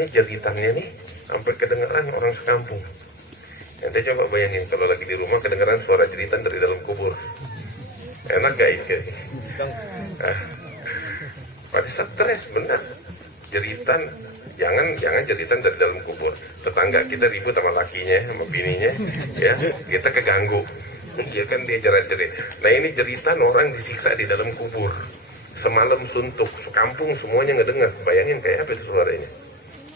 katanya jeritannya nih sampai kedengaran orang sekampung. Ente coba bayangin kalau lagi di rumah kedengaran suara jeritan dari dalam kubur. Enak gak itu? Pada stres benar. Jeritan, jangan jeritan dari dalam kubur. Tetangga kita ribut sama lakinya, sama bininya, ya kita keganggu. Iya kan dia jerit-jerit. Nah ini jeritan orang disiksa di dalam kubur. Semalam suntuk, sekampung semuanya ngedengar. Bayangin kayak apa itu suaranya.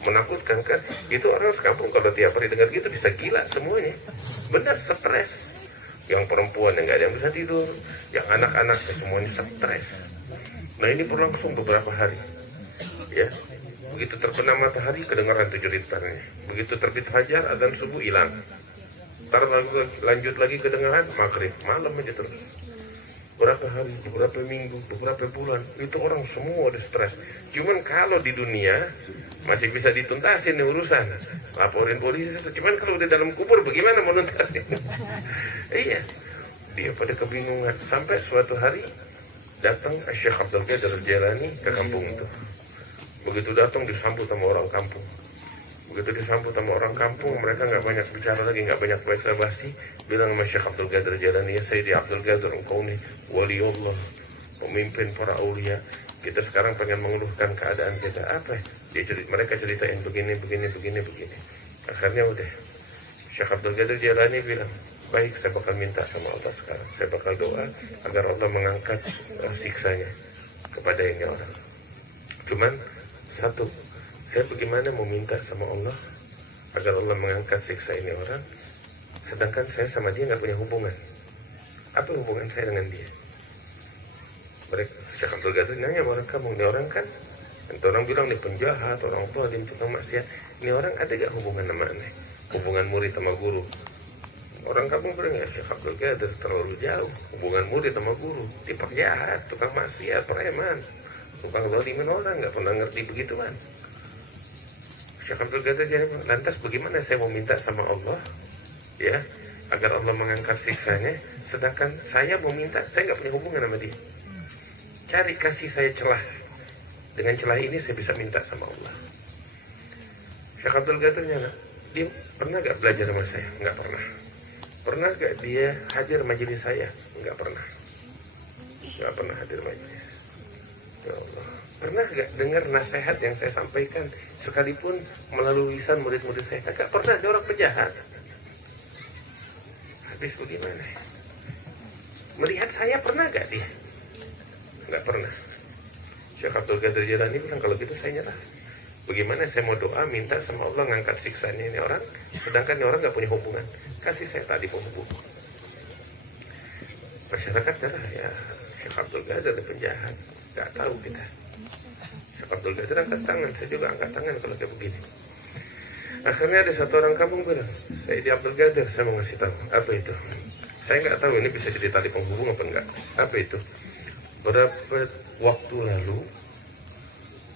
Menakutkan kan? Itu orang sekampung kalau tiap hari dengar gitu bisa gila semuanya. Benar, stres. Yang perempuan yang nggak ada yang bisa tidur, yang anak-anak semuanya stres. Nah ini berlangsung beberapa hari. Ya, begitu terbenam matahari kedengaran tuh jeritannya. Begitu terbit fajar, adzan subuh hilang. Ntar lanjut lagi kedengaran maghrib, malam aja terus. Berapa hari, beberapa minggu, beberapa bulan, itu orang semua udah stres. Cuman kalau di dunia masih bisa dituntasin nih urusan, laporin polisi. Cuman kalau di dalam kubur bagaimana menuntasin? Iya, dia pada kebingungan. Sampai suatu hari datang Syekh Abdul Qadir Jailani ke kampung itu. Begitu datang disambut sama orang kampung. Begitu disambut sama orang kampung, mereka nggak banyak bicara lagi, nggak banyak basa-basi. Bilang sama Syekh Abdul Qadir Jailani, ya Sayyidi Abdul Qadir, engkau nih wali Allah, pemimpin para aulia. Kita sekarang pengen mengeluhkan keadaan kita. Apa? Mereka ceritain begini. Akhirnya udah, Syekh Abdul Qadir Jailani bilang, baik, saya bakal minta sama Allah sekarang. Saya bakal doa agar Allah mengangkat siksanya kepada ini orang. Cuman satu, saya bagaimana mau minta sama Allah agar Allah mengangkat siksa ini orang, sedangkan saya sama dia nggak punya hubungan. Apa hubungan saya dengan dia? Mereka Syekh Abdul Qadir nanya orang kampung, ini orang kan, entah orang bilang ini penjahat, orang zalim, tukang maksiat. Ini orang ada gak hubungan sama aneh? Hubungan murid sama guru. Orang kampung bilang, ya Syekh Abdul Qadir terlalu jauh. Hubungan murid sama guru, tipe jahat, tukang maksiat, preman, tukang zalimin orang, nggak pernah ngerti begituan. Syekh Abdul Qadir jadi, lantas bagaimana saya mau minta sama Allah, ya, agar Allah mengangkat siksanya, sedangkan saya mau minta, saya nggak punya hubungan sama dia. Cari kasih saya celah. Dengan celah ini saya bisa minta sama Allah. Syekh Abdul Qadir nyala, dia pernah gak belajar sama saya? Nggak pernah. Pernah gak dia hadir majelis saya? Nggak pernah. Nggak pernah hadir majelis. Ya Allah. Pernah gak dengar nasihat yang saya sampaikan sekalipun melalui lisan murid-murid saya? Nggak pernah, dia orang penjahat. Habis bagaimana? Melihat saya pernah gak dia? Nggak pernah. Syekh Abdul Qadir Jailani bilang, kalau gitu saya nyerah. Bagaimana saya mau doa minta sama Allah ngangkat siksanya ini orang, sedangkan ini orang nggak punya hubungan. Kasih saya tadi penghubung. Masyarakat nyerah, ya Syekh Abdul Qadir penjahat, nggak tahu kita. Syekh Abdul Qadir angkat tangan, saya juga angkat tangan kalau kayak begini. Akhirnya ada satu orang kampung bilang, Sayyidi Abdul Qadir, saya mau ngasih tahu. Apa itu? Saya nggak tahu ini bisa jadi tali penghubung apa enggak. Apa itu? Berapa waktu lalu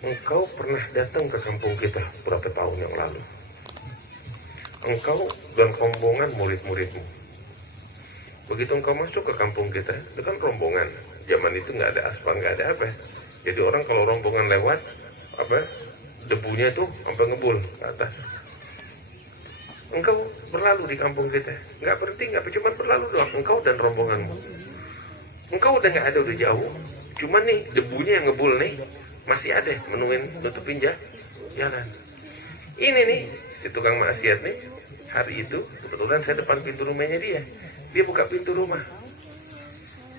engkau pernah datang ke kampung kita berapa tahun yang lalu? Engkau dan rombongan murid-muridmu. Begitu engkau masuk ke kampung kita, itu kan rombongan. Zaman itu nggak ada aspal, nggak ada apa. Jadi orang kalau rombongan lewat, apa, debunya tuh sampai ngebul ke atas. Engkau berlalu di kampung kita, nggak berhenti, nggak cuma berlalu doang. Engkau dan rombonganmu. Engkau udah nggak ada, udah jauh. Cuman nih debunya yang ngebul nih masih ada, menuin nutupin jalan. Ini nih si tukang maksiat nih, hari itu kebetulan saya depan pintu rumahnya dia. Dia buka pintu rumah.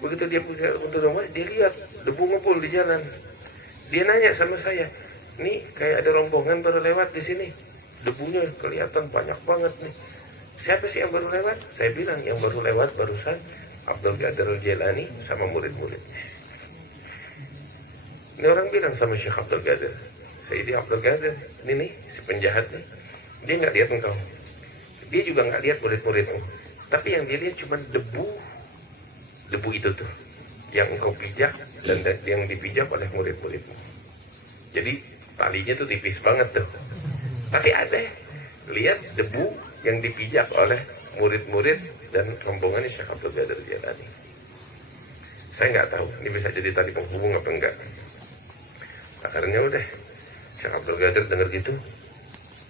Begitu dia buka pintu rumah, dia lihat debu ngebul di jalan. Dia nanya sama saya, nih kayak ada rombongan baru lewat di sini. Debunya kelihatan banyak banget nih. Siapa sih yang baru lewat? Saya bilang yang baru lewat barusan Abdul Qadir Jailani sama murid-muridnya. Ini orang bilang sama Syekh Abdul Qadir, Sayyidi Abdul Qadir, ini nih si penjahat nih, dia nggak lihat engkau, dia juga nggak lihat murid-muridmu, tapi yang dia lihat cuma debu itu tuh, yang engkau pijak dan yang dipijak oleh murid-muridmu. Jadi talinya tuh tipis banget tuh, tapi ada lihat debu yang dipijak oleh murid-murid dan rombongan Syekh Abdul Qadir Jailani. Saya nggak tahu ini bisa jadi tali penghubung apa enggak. Akhirnya udah Syekh Abdul Qadir dengar gitu,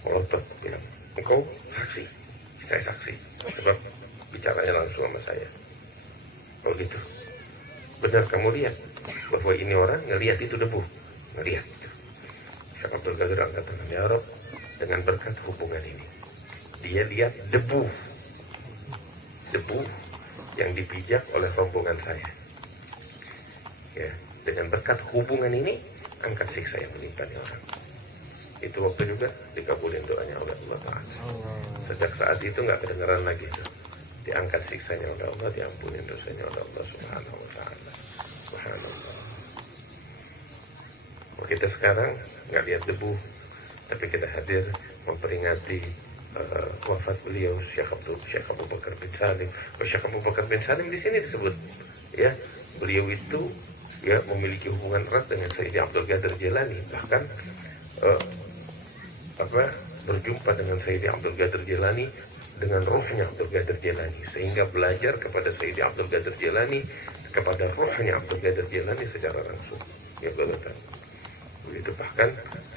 melotot bilang, engkau saksi, saya saksi, sebab bicaranya langsung sama saya. Oh gitu, benar kamu lihat bahwa ini orang ngelihat itu debu, ngelihat. Syekh Abdul Qadir angkat tangan, ya Rabb, dengan berkat hubungan ini, dia lihat debu yang dipijak oleh rombongan saya. Ya, dengan berkat hubungan ini, angkat siksa yang menimpa orang. Itu waktu juga dikabulin doanya oleh Allah Ta'ala. Sejak saat itu nggak kedengaran lagi itu. Diangkat siksanya oleh Allah, diampunin dosanya oleh Allah Subhanahu wa Ta'ala. Subhanallah. Kita sekarang nggak lihat debu, tapi kita hadir memperingati wafat beliau, Syekh Abu Bakar bin Salim. Syekh Abu Bakar bin Salim di sini disebut, ya, beliau itu ya memiliki hubungan erat dengan Sayyidi Abdul Qadir Jilani, bahkan berjumpa dengan Sayyidi Abdul Qadir Jilani dengan ruhnya Abdul Qadir Jilani, sehingga belajar kepada Sayyidi Abdul Qadir Jilani, kepada ruhnya Abdul Qadir Jilani secara langsung. Ya betul. Begitu, bahkan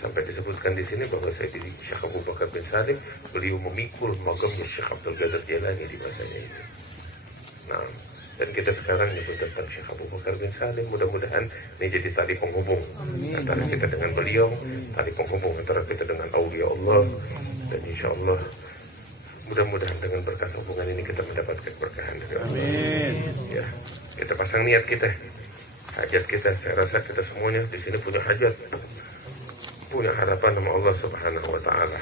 sampai disebutkan di sini bahwa Sayyidi Syekh Abu Bakar bin Salim, beliau memikul magamnya Syekh Abdul Qadir Jilani di masanya itu. Nah, dan kita sekarang nyebut tentang Syekh Abu Bakar bin Salim, mudah-mudahan ini jadi tali penghubung antara kita dengan beliau, tali penghubung antara kita dengan aulia Allah, dan insya Allah mudah-mudahan dengan berkat hubungan ini kita mendapatkan keberkahan dari Allah. Amin. Ya, kita pasang niat kita, hajat kita. Saya rasa kita semuanya di sini punya hajat, punya harapan sama Allah Subhanahu wa Ta'ala.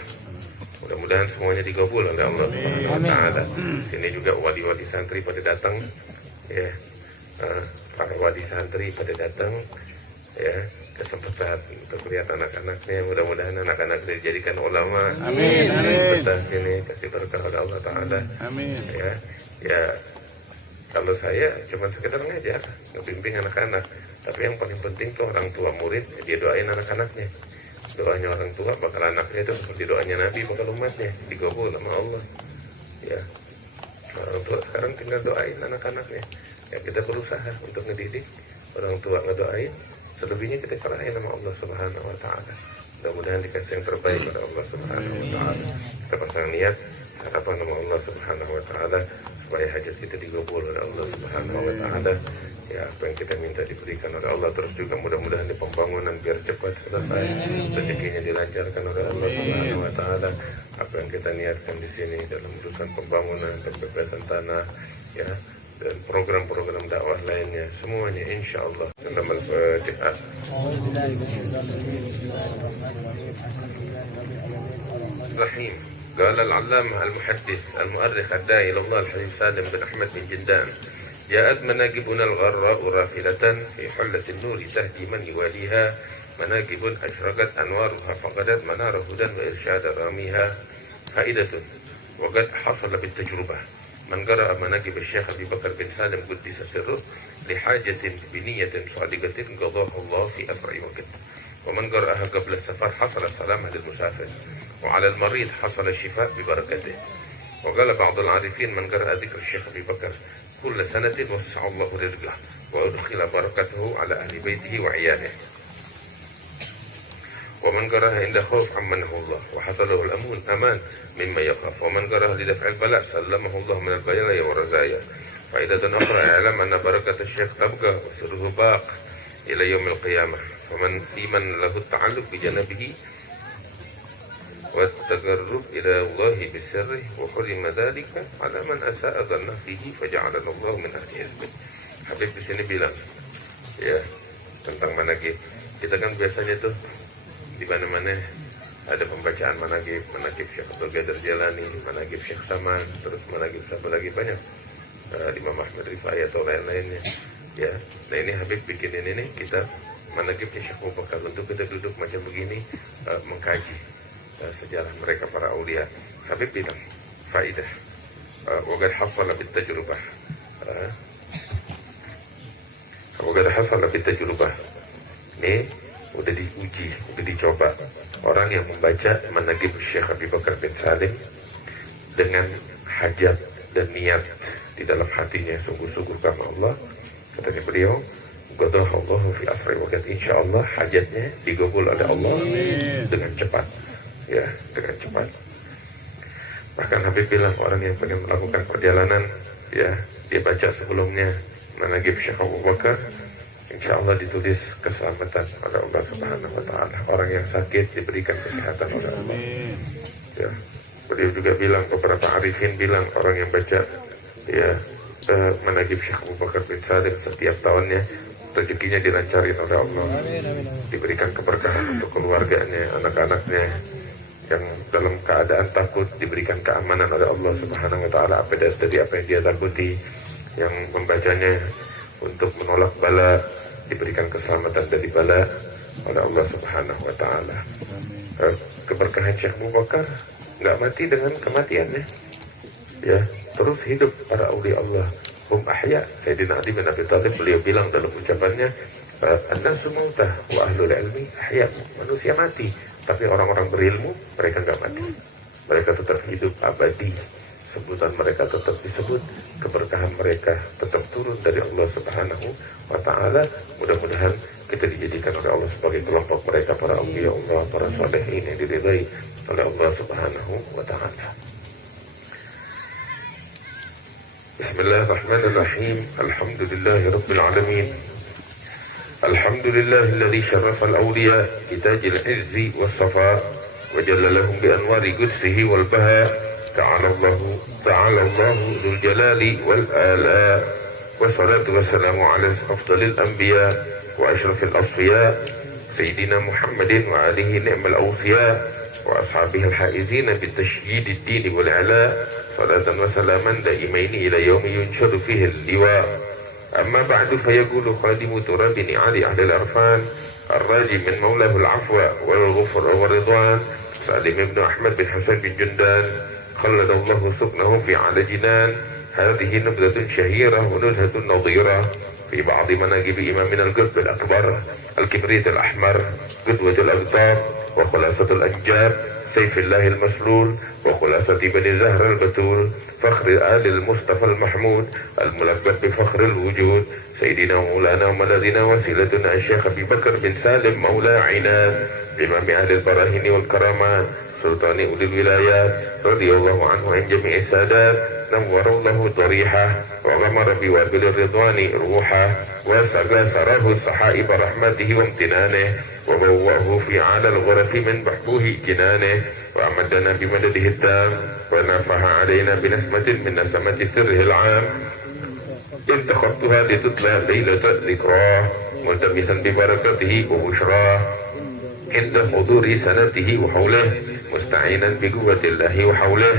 Mudah-mudahan semuanya digabul oleh Allah Subhanahu wa Ta'ala. Sini juga wali-wali santri pada datang, ya, para wali santri pada datang, ya, kesempatan untuk lihat anak-anaknya. Mudah-mudahan anak-anak dijadikan ulama. Amin. Betah sini kasih berkah oleh Allah Ta'ala. Amin. Ya, kalau saya cuma sekedar ngajar, ngebimbing anak-anak, tapi yang paling penting tuh orang tua murid, dia doain anak-anaknya. Doanya orang tua bakal anaknya itu seperti doanya Nabi bakal umatnya, digabul sama Allah. Ya, orang tua sekarang tinggal doain anak-anaknya. Ya, kita berusaha untuk ngedidik, orang tua ngedoain, selebihnya kita serahin sama Allah Subhanahu wa Ta'ala. Mudah-mudahan dikasih yang terbaik pada Allah Subhanahu wa Ta'ala. Kita pasang niat, harapan sama Allah Subhanahu wa Ta'ala, supaya hajat kita digabul oleh Allah Subhanahu wa Ta'ala. Ya, apa yang kita minta diberikan oleh Allah. Terus juga mudah-mudahan di pembangunan biar cepat selesai, rezekinya dilancarkan oleh Allah Subhanahu wa Ta'ala. Apa yang kita niatkan di sini dalam urusan pembangunan, pembebasan tanah, ya, dan program-program dakwah lainnya, semuanya insya Allah dalam Al-Fatihah. Rahim. قال العلامة المحدث المؤرخ الداعي إلى الله الحبيب سالم بن أحمد بن جندان: جاءت مناقبنا الغراء رافلة في حلة النور تهدي من يواليها، مناقب أشرقت أنوارها فقدت منار هدى وإرشاد راميها. فائدة: وقد حصل بالتجربة من قرأ مناقب الشيخ أبي بكر بن سالم قدس سره لحاجة بنية صادقة قضاها الله في أسرع وقت، ومن قرأها قبل السفر حصل السلامة للمسافر، وعلى المريض حصل الشفاء ببركته. وقال بعض العارفين: من قرأ ذكر الشيخ أبي بكر كل سنة وسع الله رزقه وأدخل بركته على أهل بيته وعياله. ومن قرأها عند خوف عمنه الله وحصله الأمان مما يخاف. ومن قرأها لدفع البلاء سلمه الله من البلايا والرزايا. فائدة أخرى: اعلم أن بركة الشيخ تبقى وسره باق إلى يوم القيامة، فمن في له التعلق بجنبه والتقرب إلى الله بسره، وحرم ذلك على من أساء ظنه فيه فجعلنا الله من أهل حزبه. Habib di sini bilang, ya, tentang manaqib. Kita kan biasanya tuh di mana-mana ada pembacaan manaqib Syekh Abdul Qadir Jilani, manaqib Syekh Saman, terus manaqib siapa lagi banyak, Imam Ahmad Rifai atau lain-lainnya. Ya, nah ini Habib bikin ini kita manaqibnya Syekh Abu Bakar, untuk kita duduk macam begini, mengkaji sejarah mereka para aulia. Habib bilang faidah, waqad hasala bitajrubah, waqad hasala bitajrubah. Ini udah diuji, udah dicoba. Orang yang membaca manaqib Syekh Abi Bakar bin Salim dengan hajat dan niat di dalam hatinya sungguh-sungguh karena Allah, katanya beliau, qadaha Allah fi asri waqt, insyaallah hajatnya digabul oleh Allah dengan cepat. ya dengan cepat. Bahkan Habib bilang orang yang pengen melakukan perjalanan, ya dia baca sebelumnya Manaqib Syekh Abu Bakar, insya Allah ditulis keselamatan oleh Allah Subhanahu Wa Taala. Orang yang sakit diberikan kesehatan oleh Allah. Ya, beliau juga bilang, beberapa arifin bilang orang yang baca ya Manaqib Syekh Abu Bakar bin Salim setiap tahunnya rezekinya dilancarin oleh Allah, diberikan keberkahan untuk keluarganya, anak-anaknya yang dalam keadaan takut diberikan keamanan oleh Allah Subhanahu Wa Taala apa yang dia takuti, yang membacanya untuk menolak bala diberikan keselamatan dari bala oleh Allah Subhanahu Wa Taala. Keberkahan Syekh Abu Bakar nggak mati dengan kematiannya, ya terus hidup para aulia Allah. Ahya, Sayyidina Ali bin Abi Thalib beliau bilang dalam ucapannya, an-nasu mautah wa ahlul ilmi ahya. Manusia mati, tapi orang-orang berilmu mereka nggak mati, mereka tetap hidup abadi. Sebutan mereka tetap disebut, keberkahan mereka tetap turun dari Allah Subhanahu Wa Taala. Mudah-mudahan kita dijadikan oleh Allah sebagai kelompok mereka, para aulia Allah, para salihin yang diridai oleh Allah Subhanahu Wa Taala. Bismillahirrahmanirrahim. Alhamdulillahi Rabbil Alamin. Alhamdulillahi alladhi syarrafa al-awliya bitajil izzi was-safa wa jalla lahum bi anwari qudsihi wal baha. Ta'ala Allahu dzul jalali wal ala. Wassalatu wassalamu ala afdalil anbiya wa asyrafil asfiya sayyidina Muhammadin wa alihi ni'mal awfiya wa ashabihi al-haizina bitashyidid din wal ala. صلاة وسلاما دائمين إلى يوم ينشر فيه اللواء. أما بعد فيقول خادم تراب علي أهل الأرفان الراجي من مولاه العفو والغفر والرضوان سالم بن أحمد بن حسن بن جندان خلد الله سكنه في على جنان. هذه نبذة شهيرة ونزهة نظيرة في بعض مناقب إمامنا القطب الأكبر الكبريت الأحمر قدوة الأبطال وخلاصة الأنجاب سيف الله المسلول وخلاصة بني زهر البتول فخر آل المصطفى المحمود الملقب بفخر الوجود سيدنا مولانا وملاذنا وسيلتنا الشيخ أبي بكر بن سالم مولى عناد إمام أهل البراهين والكرامات سلطان أولي الولايات رضي الله عنه عن جميع السادات نور الله ضريحه وغمر بوابل الرضوان روحه وسقى ثراه الصحائب رحمته وامتنانه وبوأه في عالى الغرف من بحبوه جنانه وأمدنا بمدده التام ونفح علينا بنسمة من نسمة سره العام انتخبتها لتتلى ليلة ذكراه ملتمسا ببركته وبشراه عند حضور سنته وحوله مستعينا بقوة الله وحوله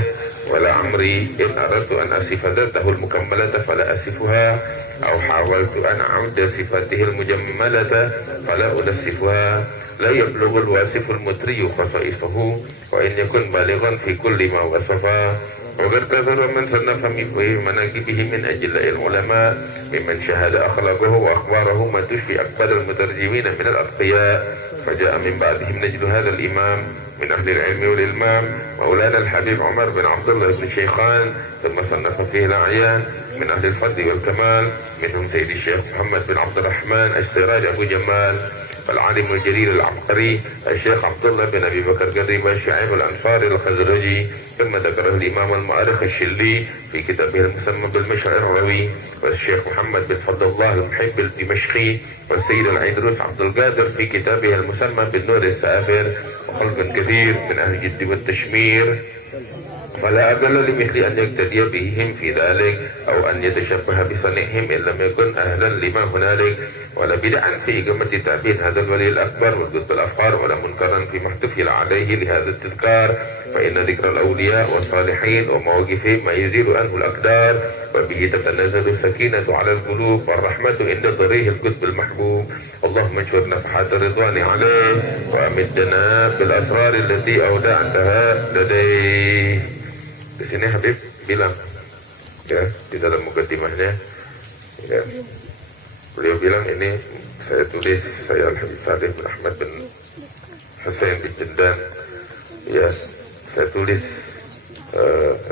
ولا عمري إن أردت أن أصف ذاته المكملة فلا أصفها أو حاولت أن أعد صفاته المجملة فلا أنصفها لا يبلغ الواصف المطري خصائصه وإن يكن بالغا في كل ما وصفه وقد كثر من صنف في مناقبه من أجلاء العلماء ممن شهد أخلاقه وأخباره ما تشفي أكبر المترجمين من الأتقياء فجاء من بعدهم نجل هذا الإمام من أهل العلم والإلمام مولانا الحبيب عمر بن عبد الله بن شيخان ثم صنف فيه الأعيان من أهل الفضل والكمال منهم سيد الشيخ محمد بن عبد الرحمن السراج أبو جمال والعالم الجليل العبقري الشيخ عبد الله بن أبي بكر قريبة الشاعر الأنصاري الخزرجي ثم ذكره الإمام المؤرخ الشلي في كتابه المسمى بالمشرع الروي والشيخ محمد بن فضل الله المحب الدمشقي والسيد العيدروس عبد القادر في كتابه المسمى بالنور السافر وخلق كثير من أهل الجد والتشمير فلا أقل لمثل أن يقتدي بهم في ذلك أو أن يتشبه بصنيعهم إن لم يكن أهلا لما هنالك ولا بدعا في إقامة تعبيد هذا الولي الأكبر والقطب الأفخار ولا منكرا فيما احتفل عليه لهذا التذكار فإن ذكر الأولياء والصالحين ومواقفهم ما يزيل عنه الأقدار وبه تتنزل السكينة على القلوب والرحمة عند ضريه القطب المحبوب اللهم انشر نفحات الرضوان عليه وأمدنا بالأسرار التي أودعتها لديه. Di sini Habib bilang ya di dalam mukaddimahnya ya, beliau bilang ini saya tulis, saya Al-Habib Salih bin Ahmad bin Husain bin Jendan ya, saya tulis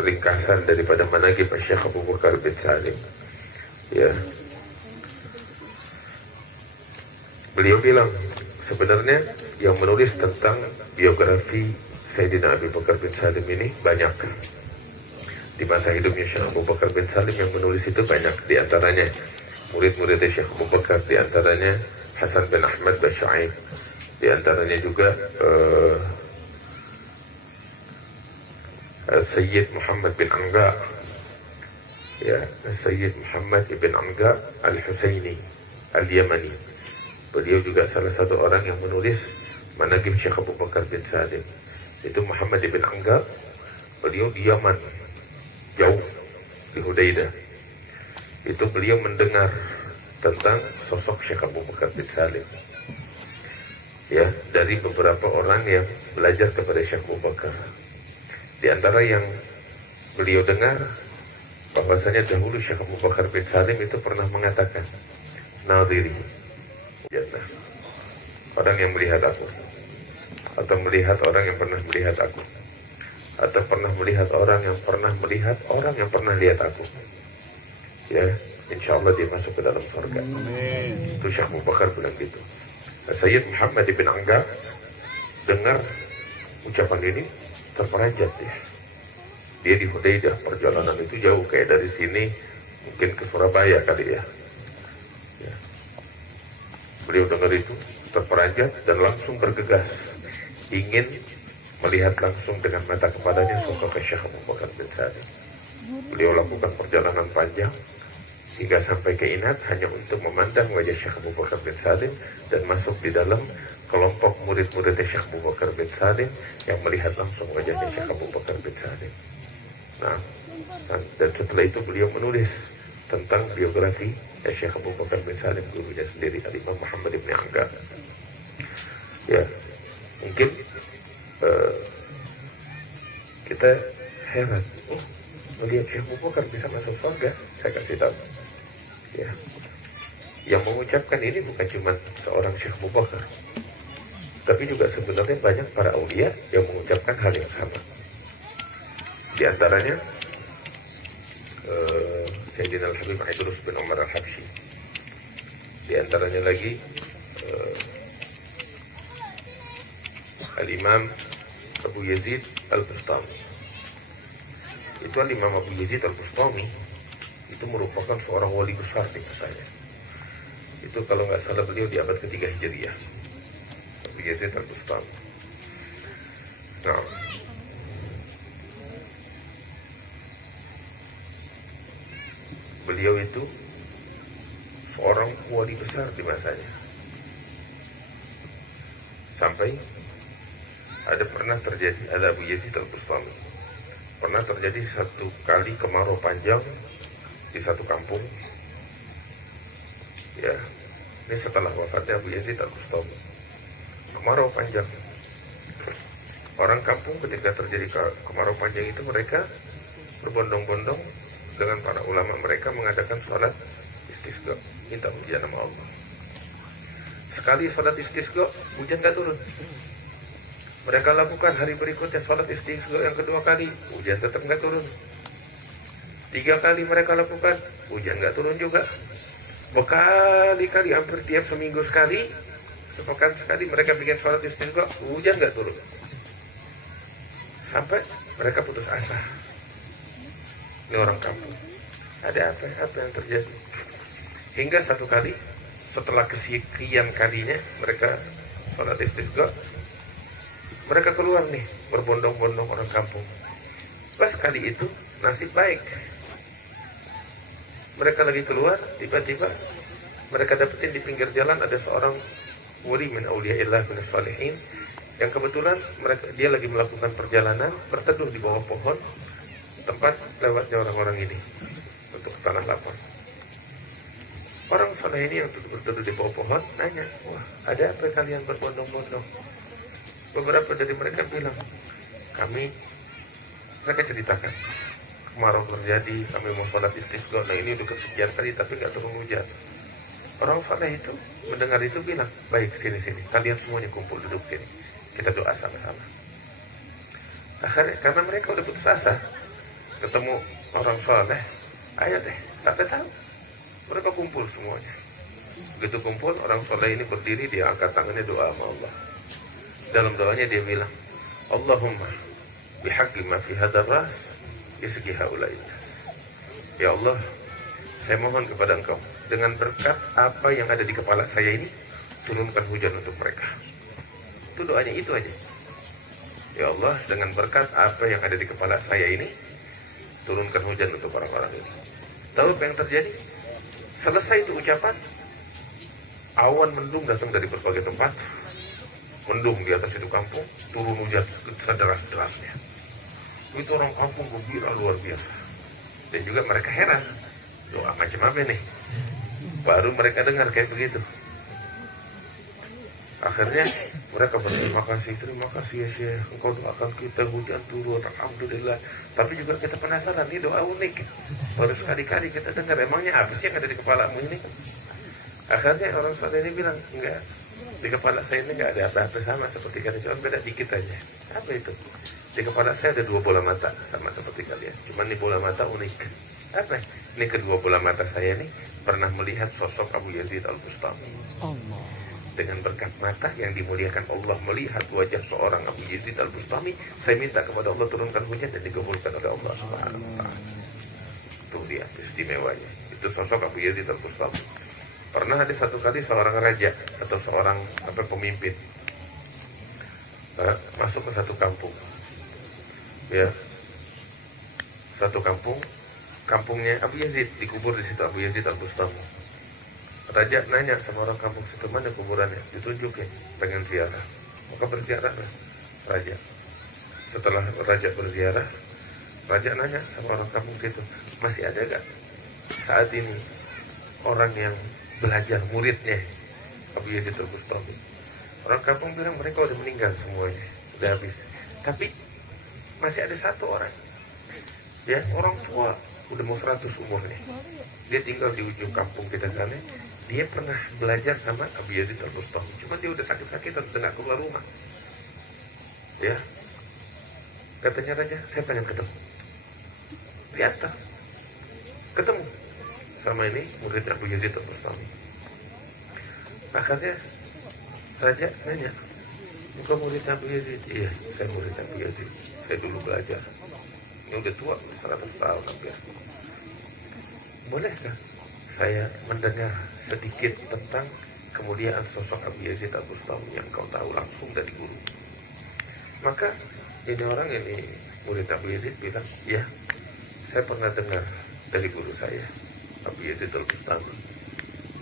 ringkasan daripada manaqib Syekh Abu Bakar bin Salim ya. Beliau bilang sebenarnya yang menulis tentang biografi Sayyidina Abu Bakar bin Salim ini banyak. Di masa hidupnya Syekh Abu Bakar bin Salim yang menulis itu banyak. Di antaranya murid-muridnya Syekh Abu Bakar, di antaranya Hasan bin Ahmad bin Shu'aib, di antaranya juga Sayyid Muhammad bin Angga, ya, Sayyid Muhammad bin Angga Al-Husaini Al-Yamani. Beliau juga salah satu orang yang menulis manaqib Syekh Abu Bakar bin Salim. Itu Muhammad bin Angga, beliau di Yaman, jauh di Hudaidah. Itu beliau mendengar tentang sosok Syekh Abu Bakar bin Salim, ya, dari beberapa orang yang belajar kepada Syekh Abu Bakar. Di antara yang beliau dengar, bahwasanya dahulu Syekh Abu Bakar bin Salim itu pernah mengatakan, nadhiri jannah, orang yang melihat aku, atau melihat orang yang pernah melihat aku, atau pernah melihat orang yang pernah melihat orang yang pernah lihat aku, ya, insya Allah dia masuk ke dalam surga. Itu Syekh Abu Bakar bilang gitu. Sayyid Muhammad bin Angga dengar ucapan ini, terperanjat ya. Dia di Hudaidah, perjalanan itu jauh, kayak dari sini mungkin ke Surabaya kali ya. Ya. Beliau dengar itu, terperanjat dan langsung bergegas ingin melihat langsung dengan mata kepalanya sosok Syekh Abu Bakar bin Salim. Beliau lakukan perjalanan panjang hingga sampai ke Inat hanya untuk memandang wajah Syekh Abu Bakar bin Salim dan masuk di dalam kelompok murid-murid Syekh Abu Bakar bin Salim yang melihat langsung wajahnya Syekh Abu Bakar bin Salim. Nah, dan setelah itu beliau menulis tentang biografi Syekh Abu Bakar bin Salim, gurunya sendiri Al-Imam Muhammad bin Angga. Ya, mungkin kita heran, melihat Syekh Abu Bakar bisa masuk surga. Saya kasih tahu, ya, yang mengucapkan ini bukan cuma seorang Syekh Abu Bakar, tapi juga sebenarnya banyak para aulia yang mengucapkan hal yang sama. Di antaranya Sayyidina Al-Habib Idrus bin Umar Al-Habsyi. Di antaranya lagi Al-Imam Abu Yazid Al-Bustami. Itu Al-Imam Abu Yazid Al-Bustami itu merupakan seorang wali besar di masanya. Itu kalau nggak salah beliau di abad ke-3 Hijriah. Abu Yazid Al-Bustami. Nah, beliau itu seorang wali besar di masanya. Sampai pernah terjadi, ada Abu Yazid Al-Bustami, pernah terjadi satu kali kemarau panjang di satu kampung. Ya, ini setelah wafatnya Abu Yazid Al-Bustami. Kemarau panjang. Orang kampung ketika terjadi kemarau panjang itu mereka berbondong-bondong dengan para ulama mereka mengadakan sholat istisqa, minta hujan sama Allah. Sekali sholat istisqa, hujan gak turun. Mereka lakukan hari berikutnya sholat istisqa yang kedua kali, hujan tetap gak turun. 3 kali mereka lakukan, hujan gak turun juga. Berkali-kali, hampir tiap seminggu sekali, sepekan sekali mereka bikin sholat istisqa, hujan gak turun. Sampai mereka putus asa. Ini orang kampung, ada apa yang terjadi? Hingga satu kali, setelah kesekian kalinya mereka sholat istisqa, mereka keluar nih, berbondong-bondong orang kampung. Pas kali itu, nasib baik. Mereka lagi keluar, tiba-tiba mereka dapetin di pinggir jalan ada seorang wali min awliyaillah min salihin, yang kebetulan dia lagi melakukan perjalanan, berteduh di bawah pohon, tempat lewatnya orang-orang ini untuk tanah lapang. Orang soleh ini yang berteduh di bawah pohon nanya, wah, ada apa kalian berbondong-bondong? Beberapa dari mereka bilang, mereka ceritakan, kemarau terjadi, kami mau sholat istisqa, nah ini udah kesekian kali tapi gak turun hujan. Orang soleh itu mendengar itu bilang, baik, sini, kalian semuanya kumpul duduk sini, kita doa sama-sama. Akhirnya karena mereka udah putus asa, ketemu orang soleh, ayo deh, tak tahu. Mereka kumpul semuanya. Begitu kumpul, orang soleh ini berdiri, dia angkat tangannya doa sama Allah. Dalam doanya dia bilang, Allahumma bihaqqi ma fi hadzal ras isqi haula'i. Ya Allah, saya mohon kepada Engkau dengan berkat apa yang ada di kepala saya ini, turunkan hujan untuk mereka. Itu doanya, itu aja. Ya Allah, dengan berkat apa yang ada di kepala saya ini, turunkan hujan untuk orang-orang ini. Tahu apa yang terjadi? Selesai itu ucapan, awan mendung datang dari berbagai tempat, mendung di atas itu kampung, turun hujan sederas-derasnya. Itu orang kampung gembira luar biasa. Dan juga mereka heran, doa macam apa nih? Baru mereka dengar kayak begitu. Akhirnya mereka berterima kasih ya Syekh, Engkau doakan kita hujan turun, alhamdulillah. Tapi juga kita penasaran, ini doa unik. Baru sekali-kali kita dengar, emangnya apa sih yang ada di kepalamu ini? Akhirnya orang soleh ini bilang, enggak, di kepala saya ini enggak ada apa-apa sama seperti kalian, cuma beda dikit aja. Apa itu? Di kepala saya ada 2 bola mata sama seperti kalian, cuman ini bola mata unik. Apa? Ini kedua bola mata saya ini pernah melihat sosok Abu Yazid Al-Bustami. Dengan berkat mata yang dimuliakan Allah melihat wajah seorang Abu Yazid Al-Bustami, saya minta kepada Allah turunkan hujan dan dikabulkan oleh Allah Subhanahu wa taala. Itu dia istimewanya. Itu sosok Abu Yazid Al-Bustami. Pernah ada satu kali seorang raja atau seorang pemimpin masuk ke satu kampung. Ya. Satu kampung, kampungnya Abu Yazid, dikubur di situ Abu Yazid Al-Bustami. Raja nanya sama orang kampung situ, mana kuburannya? Ditunjukin, pengen ziarah. Maka berziarah raja. Setelah raja berziarah, raja nanya sama orang kampung situ, masih ada gak saat ini orang yang belajar, muridnya Abu Yazid Al-Bustami? Orang kampung bilang mereka udah meninggal semuanya, udah habis. Tapi masih ada satu orang, ya, orang tua, udah mau 100 umurnya. Dia tinggal di ujung kampung kita sana. Dia pernah belajar sama Abu Yazid Al-Bustami, cuma dia udah sakit-sakitan, udah gak keluar rumah. Ya, katanya raja, saya pengen ketemu. Di atas ketemu sama ini murid Abu Yazid Al-Bustami. Akhirnya raja nanya, bukan murid Abu Yazid? Iya, saya murid Abu Yazid, saya dulu belajar. Ini udah tua, 100 tahun hampir. Bolehkah saya mendengar sedikit tentang kemuliaan sosok Abu Yazid Al-Bustami yang kau tahu langsung dari guru? Maka ini orang ini murid Abu Yazid bilang, ya, saya pernah dengar dari guru saya Abu Yazid Al-Bustami,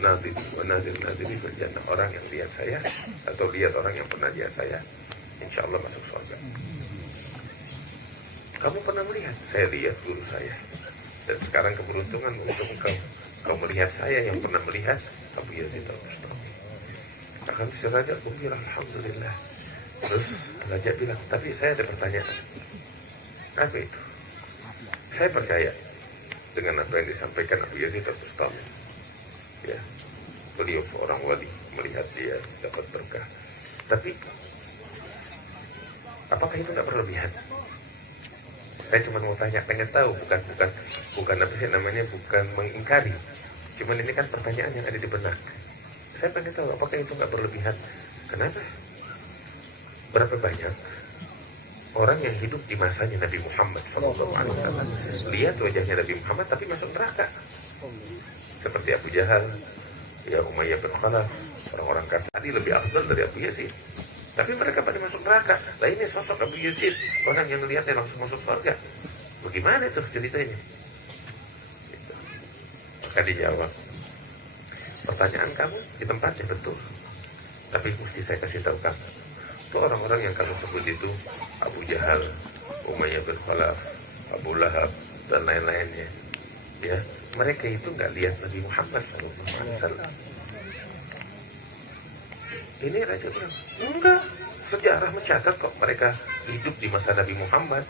nanti berjana, orang yang lihat saya atau lihat orang yang pernah lihat saya, insya Allah masuk surga. Kamu pernah melihat? Saya lihat guru saya. Dan sekarang keberuntungan untuk kau melihat saya yang pernah melihat Abu Yazid Al-Bustami. Akan si raja bilang, alhamdulillah. Terus raja bilang, tapi saya ada pertanyaan. Apa itu? Saya percaya dengan apa yang disampaikan Abu Yazid Al-Bustami. Ya, beliau seorang wali, melihat dia dapat berkah. Tapi apakah itu tidak berlebihan? Saya cuma mau tanya, pengen tahu, bukan apa sih namanya, bukan mengingkari. Cuman ini kan pertanyaan yang ada di benak. Saya pengen tahu, apakah itu nggak berlebihan? Kenapa? Berapa banyak orang yang hidup di masanya Nabi Muhammad SAW, lihat wajahnya Nabi Muhammad tapi masuk neraka, seperti Abu Jahal, ya, Umayyah bin Khalaf, orang-orang kafir tadi lebih afdal dari Abu Yazid. Tapi mereka pada masuk neraka. Lah ini sosok Abu Yazid, orang yang melihatnya langsung masuk surga. Bagaimana itu ceritanya? Gitu. Maka dijawab, pertanyaan kamu di tempatnya betul. Tapi mesti saya kasih tahu kamu, itu orang-orang yang kamu sebut itu Abu Jahal, Umayyah bin Khalaf, Abu Lahab dan lain-lainnya. Ya, mereka itu nggak lihat Nabi Muhammad SAW. Ini raja bilang, enggak, sejarah mencatat kok mereka hidup di masa Nabi Muhammad.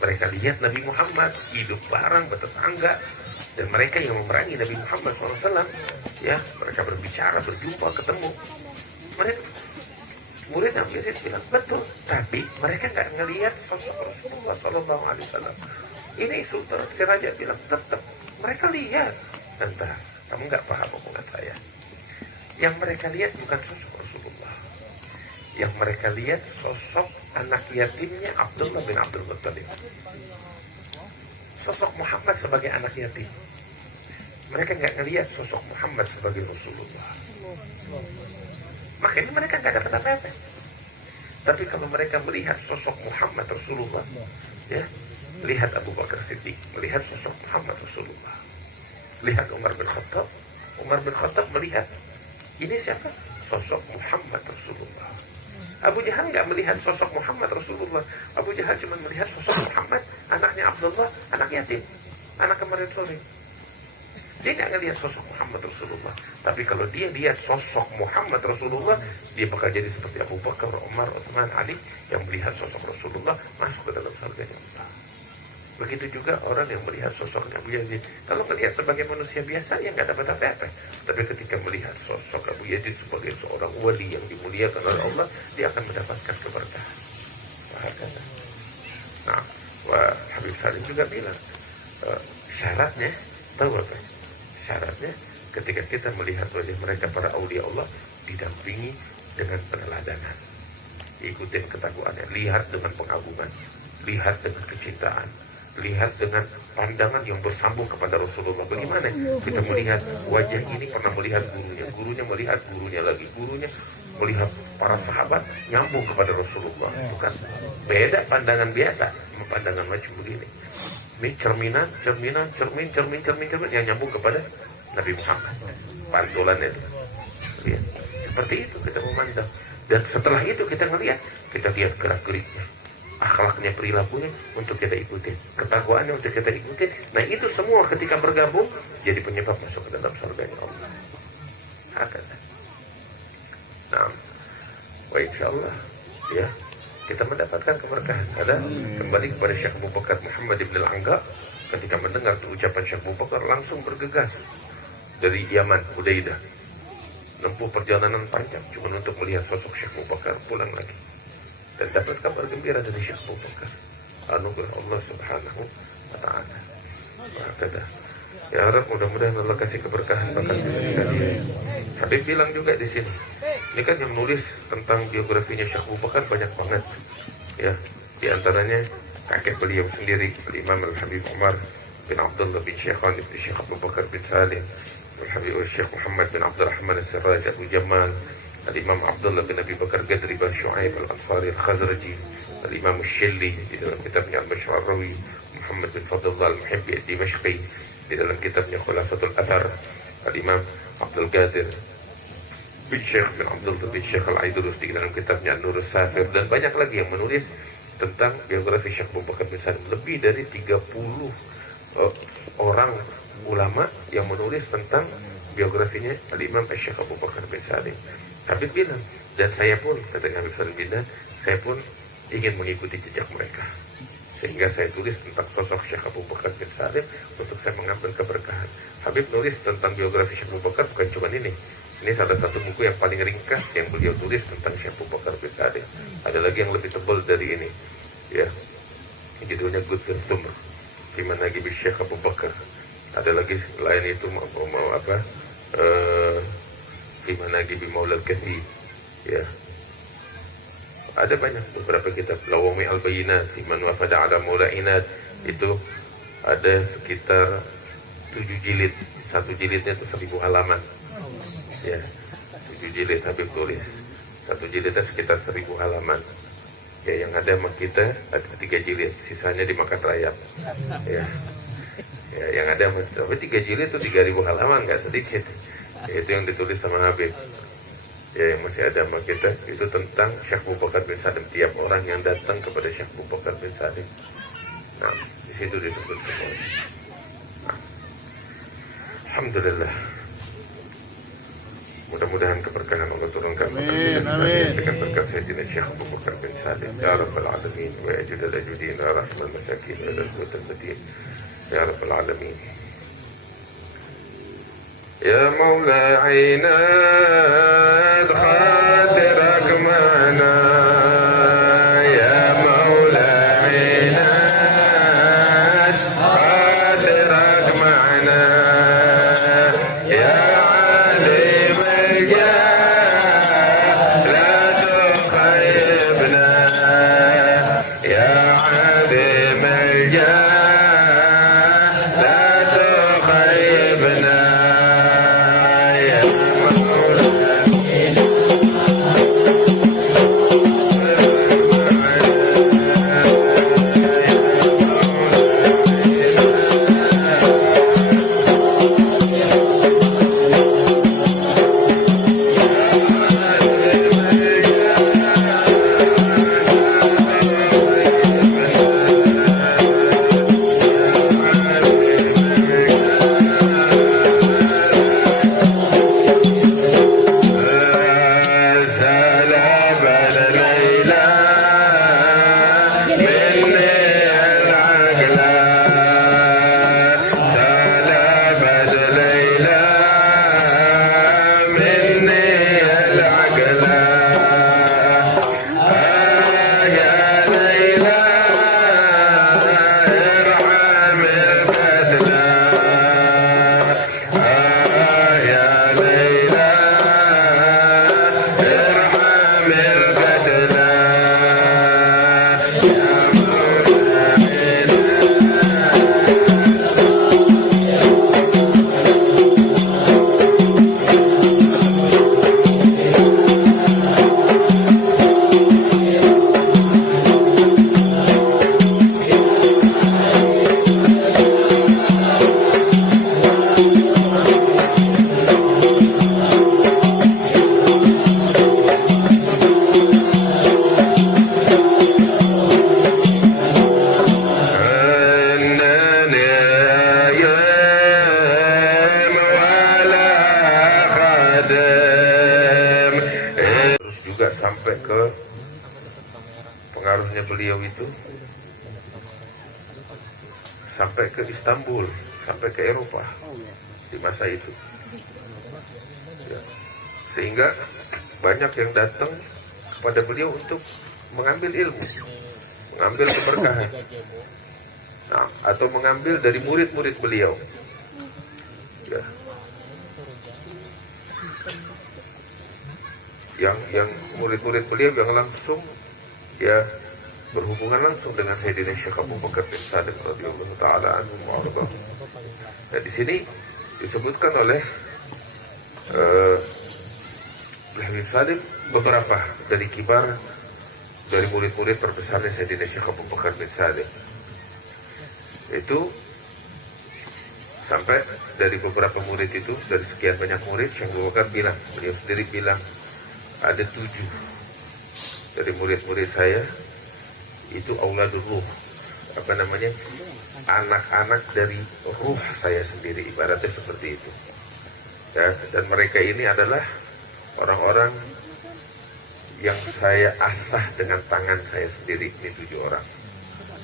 Mereka lihat Nabi Muhammad hidup bareng, bertetangga, dan mereka yang memerangi Nabi Muhammad SAW. Ya, mereka berbicara, berjumpa, ketemu. Mereka murid Abu Yazid bilang, betul, tapi mereka nggak ngelihat sosok Rasulullah SAW. Ini sultan, si raja bilang, tetap mereka lihat. Entah, kamu nggak paham omongan saya. Yang mereka lihat bukan sosok Rasulullah. Yang mereka lihat sosok anak yatimnya Abdullah bin Abdul Muttalib, sosok Muhammad sebagai anak yatim. Mereka nggak ngelihat sosok Muhammad sebagai Rasulullah. Makanya mereka nggak dapat apa-apa. Tapi kalau mereka melihat sosok Muhammad Rasulullah, ya, lihat Abu Bakar Siddiq, melihat sosok Muhammad Rasulullah, lihat Umar bin Khattab. Umar bin Khattab melihat ini siapa? Sosok Muhammad Rasulullah. Abu Jahal nggak melihat sosok Muhammad Rasulullah. Abu Jahal cuma melihat sosok Muhammad, anaknya Abdullah, anak yatim, anak kemarin sore. Dia nggak ngelihat sosok Muhammad Rasulullah. Tapi kalau dia lihat sosok Muhammad Rasulullah, dia bakal jadi seperti Abu Bakar, Umar, Utsman, Ali yang melihat sosok Rasulullah masuk ke dalam surganya Allah. Begitu juga orang yang melihat sosoknya Abu Yazid. Kalau melihat sebagai manusia biasa, ya nggak dapat apa-apa. Tapi ketika melihat sosok Abu Yazid sebagai seorang wali yang dimuliakan oleh Allah, dia akan mendapatkan keberkahan. Nah, Habib Salim juga bilang, syaratnya, tahu apa? Syaratnya ketika kita melihat wajah mereka para aulia Allah, didampingi dengan peneladanan. Ikutin ketakuannya, lihat dengan pengagungan, lihat dengan kecintaan, lihat dengan pandangan yang bersambung kepada Rasulullah. Bagaimana kita melihat wajah ini pernah melihat gurunya, gurunya melihat gurunya lagi, gurunya melihat para sahabat nyambung kepada Rasulullah. Bukan beda pandangan biasa sama pandangan macam begini. Ini cermin yang nyambung kepada Nabi Muhammad. Pantulannya itu. Lihat. Seperti itu kita memandang. Dan setelah itu kita ngelihat, kita lihat gerak-geriknya, akhlaknya, perilakunya untuk kita ikutin, ketakwaannya untuk kita ikutin. Nah itu semua ketika bergabung jadi penyebab masuk ke dalam surganya Allah. Nah, insyaallah ya kita mendapatkan keberkahan. Ada kembali kepada Syekh Abu Bakar Muhammad ibn al-Angga, ketika mendengar ucapan Syekh Abu Bakar langsung bergegas dari Yaman, Hudaidah, nempuh perjalanan panjang cuma untuk melihat sosok Syekh Abu Bakar, pulang lagi dan dapat kabar gembira dari Syekh Abu Bakar, anugerah Allah Subhanahu wa Ta'ala. Kata, ya Arab, mudah-mudahan Allah kasih keberkahan bahkan sekalian. Habib bilang juga di sini, ini kan yang nulis tentang biografinya Syekh Abu Bakar banyak banget, ya. Di antaranya kakek beliau sendiri, Imam Al-Habib Umar bin Abdullah bin Syekhan bin Syekh Abu Bakar bin Salim, Al-Habib Syekh Muhammad bin Abdul Rahman Al-Siraj Abu Jamal, Al-Imam Abdullah bin Abi Bakar Gadri bin Shu'aib Al-Ansari Al-Khazraji, Al-Imam Al-Shilli di dalam kitabnya Al-Bashar Rawi, Muhammad bin Fadlullah Al-Muhibbi Al-Dimashqi di dalam kitabnya Khulafatul Athar, Al-Imam Abdul Qadir bin Syekh bin Abdullah bin Syekh Al-Aidurus di dalam kitabnya An-Nur Safir, dan banyak lagi yang menulis tentang biografi Syekh Abu Bakar bin Salim. Lebih dari 30 orang ulama yang menulis tentang biografinya Al-Imam Syekh Abu Bakar bin Salim. Habib bilang, dan saya pun, katanya Habib Salim bilang, saya pun ingin mengikuti jejak mereka, sehingga saya tulis tentang sosok Syekh Abu Bakar bin Salim untuk saya mengambil keberkahan. Habib nulis tentang biografi Syekh Abu Bakar bukan cuma ini. Ini salah satu buku yang paling ringkas yang beliau tulis tentang Syekh Abu Bakar bin Salim. Ada lagi yang lebih tebal dari ini, ya. Judulnya Good Consumer, Gimana Gibi Syekh Abu Bakar. Ada lagi lain itu mau apa? Gimana Gibi Maulal Kathi, ya. Ada banyak beberapa kitab. Lawami Al-Bayinat, Iman Wafada Ala Maula'inat, itu ada sekitar 7 jilid. Satu jilidnya itu 1000 halaman. Ya, 7 jilid Habib tulis. Satu jilidnya sekitar 1000 halaman. Ya, yang ada sama kita ada 3 jilid, sisanya dimakan rayap. Ya, ya yang ada tapi 3 jilid itu 3000 halaman, nggak sedikit. Ya, itu yang ditulis sama Habib. Ya, yang masih ada sama kita itu tentang Syekh Abu Bakar bin Salim. Tiap orang yang datang kepada Syekh Abu Bakar bin Salim, nah, di situ disebut semua. Nah, alhamdulillah. Mudah-mudahan keberkahan Allah turunkan dengan berkat Sayyidina Syekh Abu Bakar bin Salim, ya Rabbal Alamin, wa ajudal ajudin, ya Rahmal Masakin, wa Dalbutul Madin, ya Rabbal Alamin. Ya Mawla Ainad khatirak ma'na, ya Mawla Ainad khatirak ma'na, ya sampai ke pengaruhnya beliau itu sampai ke Istanbul, sampai ke Eropa di masa itu. Ya. Sehingga banyak yang datang kepada beliau untuk mengambil ilmu, mengambil keberkahan, nah, atau mengambil dari murid-murid beliau. Ya. Yang murid-murid beliau yang langsung ya berhubungan langsung dengan Sayyidina Syekh Abu Bakar bin Sadiq radhiyallahu taala anhu ma'ardah. Nah, di sini disebutkan oleh Habib Sadiq beberapa dari kibar, dari murid-murid terbesarnya Sayyidina Syekh Abu Bakar bin Sadiq. Itu sampai dari beberapa murid itu, dari sekian banyak murid, Syekh Abu Bakar bilang, beliau sendiri bilang, ada 7 dari murid-murid saya itu auladul ruh, apa namanya, anak-anak dari ruh saya sendiri, ibaratnya seperti itu ya. Dan mereka ini adalah orang-orang yang saya asah dengan tangan saya sendiri. Ini 7 orang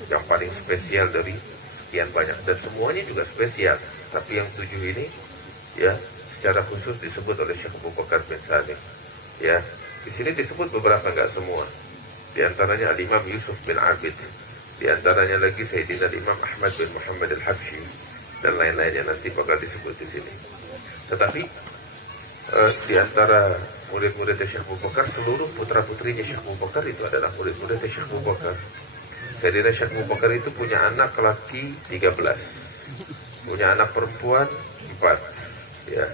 yang paling spesial dari sekian banyak, dan semuanya juga spesial, tapi yang 7 ini ya secara khusus disebut oleh Syekh Abu Bakar bin Sadiq ya. Di sini disebut beberapa, enggak semua. Di antaranya Al-Imam Yusuf bin Abid, di antaranya lagi Sayyidina Imam Ahmad bin Muhammad Al-Habsyi, dan lain-lainnya nanti bakal disebut di sini. Tetapi di antara murid-murid Syekh Abu Bakar, seluruh putra-putrinya Syekh Abu Bakar itu adalah murid-murid Syekh Abu Bakar. Sayyidina Syekh Abu Bakar itu punya anak laki 13, punya anak perempuan 4 ya.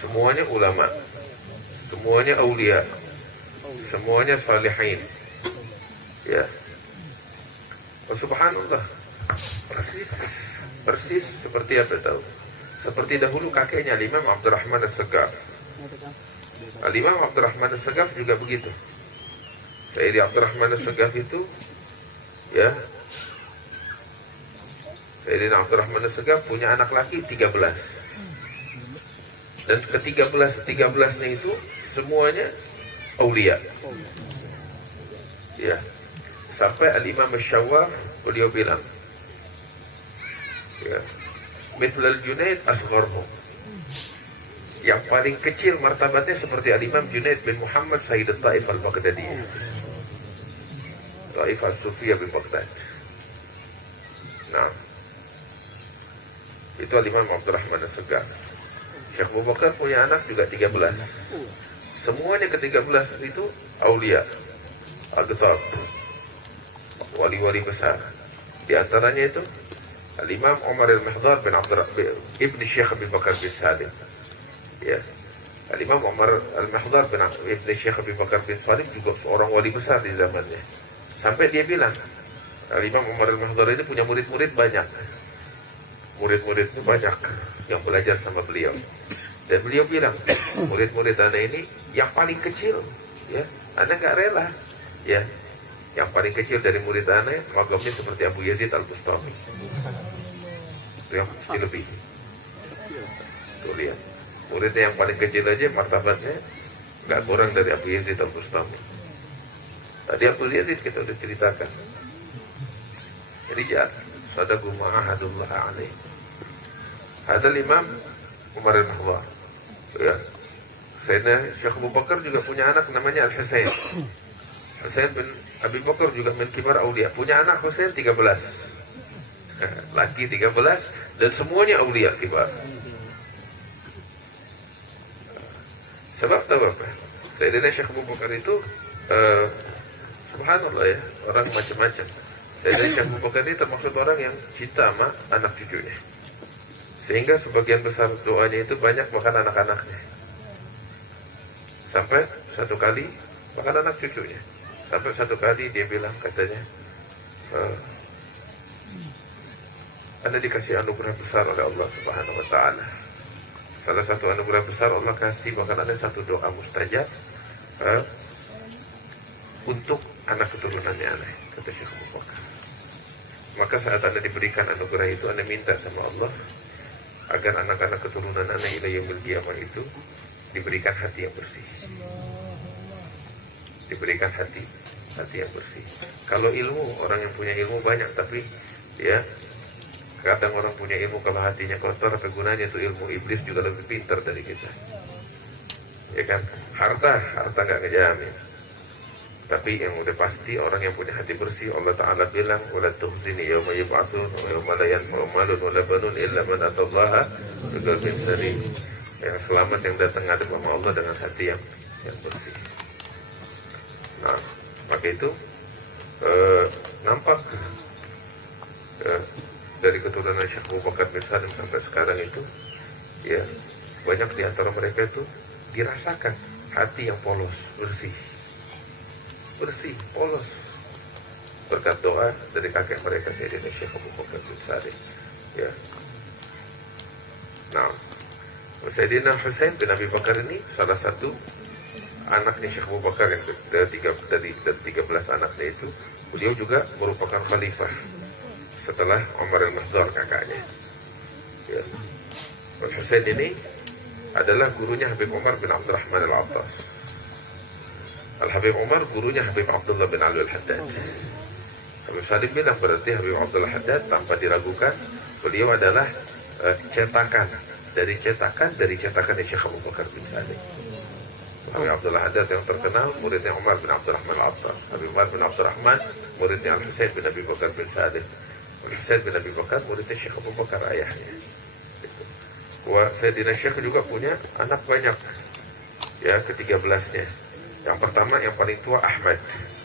Semuanya ulama, semuanya aulia, semuanya salihin ya. Oh, subhanallah, persis seperti apa tahu? Seperti dahulu kakeknya Imam Abdurrahman As-Sagaf. Imam Abdurrahman As-Sagaf juga begitu. Sayyidi Abdurrahman As-Sagaf itu ya, Sayyidina Abdurrahman As-Sagaf punya anak laki 13. Dan ke-13-13-nya itu semuanya aulia. Ya. Sampai Al-Imam Asy-Syawwah beliau bilang, ya, mithlal Junaid asgharhum. Yang paling kecil martabatnya seperti Al-Imam Junaid bin Muhammad Sayyid Taif Al-Baghdadiyah. Taif Al-Sufiyah bin Baghdad. Nah, itu Al-Imam Abdurrahman As-Sagaf. Syekh Abu Bakar punya anak juga 13. Semuanya ke-13 itu aulia, al-Ghatab, wali-wali besar. Di antaranya itu Al-Imam Umar Al-Mihdar bin Ibn Syekh Abu Bakar bin Sadiq. Ya. Al-Imam Umar Al-Mihdar bin Ibn Syekh Abu Bakar bin Sadiq juga seorang wali besar di zamannya. Sampai dia bilang, Al-Imam Umar Al-Mihdar itu punya murid-murid banyak. Murid-muridnya banyak yang belajar sama beliau. Dan beliau bilang, murid-murid anda ini yang paling kecil, ya, anda nggak rela, ya, yang paling kecil dari murid anda magamnya seperti Abu Yazid Al-Bustami, yang kecil lebih. Tuh lihat, muridnya yang paling kecil aja martabatnya nggak kurang dari Abu Yazid Al-Bustami. Tadi Abu Yazid kita udah ceritakan. Jadi ya, sadaku ma'ahadullah alaih. Hadal Imam Umar Al-Mihdar. Ya. Sayyidina Syekh Abu Bakar juga punya anak namanya Al-Husain. Husain bin Abi Bakar juga min kibar aulia. Punya anak Husain 13. Laki 13 dan semuanya aulia kibar. Sebab tahu apa? Sayyidina Syekh Abu Bakar itu subhanallah ya, orang macam-macam. Sayyidina Syekh Abu Bakar ini termasuk orang yang cinta sama anak cucunya. Sehingga sebagian besar doanya itu banyak bahkan anak-anaknya. Sampai satu kali bahkan anak cucunya. Sampai satu kali dia bilang katanya, Anda dikasih anugerah besar oleh Allah Subhanahu Wa Taala. Salah satu anugerah besar Allah kasih, bahkan ada satu doa mustajab untuk anak keturunannya Anda, kata Syekh Abu Bakar. Maka saat Anda diberikan anugerah itu, Anda minta sama Allah agar anak-anak keturunan Anda ila yaumil qiyamah itu diberikan hati yang bersih. diberikan hati yang bersih. Kalau ilmu, orang yang punya ilmu banyak, tapi ya kadang orang punya ilmu kalau hatinya kotor, apa gunanya itu ilmu? Iblis juga lebih pintar dari kita, ya kan? Harta nggak ngejamin, tapi yang udah pasti orang yang punya hati bersih, Allah Ta'ala bilang, wala tukhzini yawma yub'atsun wa yawma la yanfa'u malun wala banun illa man atallaha biqalbin salim. Yang selamat yang datang ngadep sama Allah dengan hati yang bersih. Nah, maka itu nampak dari keturunan Syekh Abu Bakar bin Salim sampai sekarang itu, ya banyak di antara mereka itu dirasakan hati yang polos, bersih, polos, berkat doa dari kakek mereka Sayyidina Syekh Abu Bakar bin Salim. Ya. Nah, Sayyidina Husain bin Abi Bakar ini salah satu anaknya Syekh Abu Bakar yang dari 13 anaknya itu, beliau juga merupakan khalifah setelah Umar al-Mahdar kakaknya. Ya. Husain ini adalah gurunya Habib Umar bin Abdurrahman al-Attas. Al-Habib Umar gurunya Habib Abdullah bin Ali al-Haddad. Habib Salim bilang berarti Habib Abdullah Haddad tanpa diragukan beliau adalah cetakan dari cetakan Syekh Abu Bakar bin Salim. Habib Abdullah Haddad yang terkenal muridnya Umar bin Abdurrahman al-Attas. Habib Umar bin Abdurrahman muridnya Al-Husain bin Abi Bakar bin Salim. Al-Husain bin Abi Bakar muridnya Syekh Abu Bakar ayahnya. Wah, Sayyidina Syekh juga punya anak banyak, ya, ke-13-nya. Yang pertama, yang paling tua Ahmad.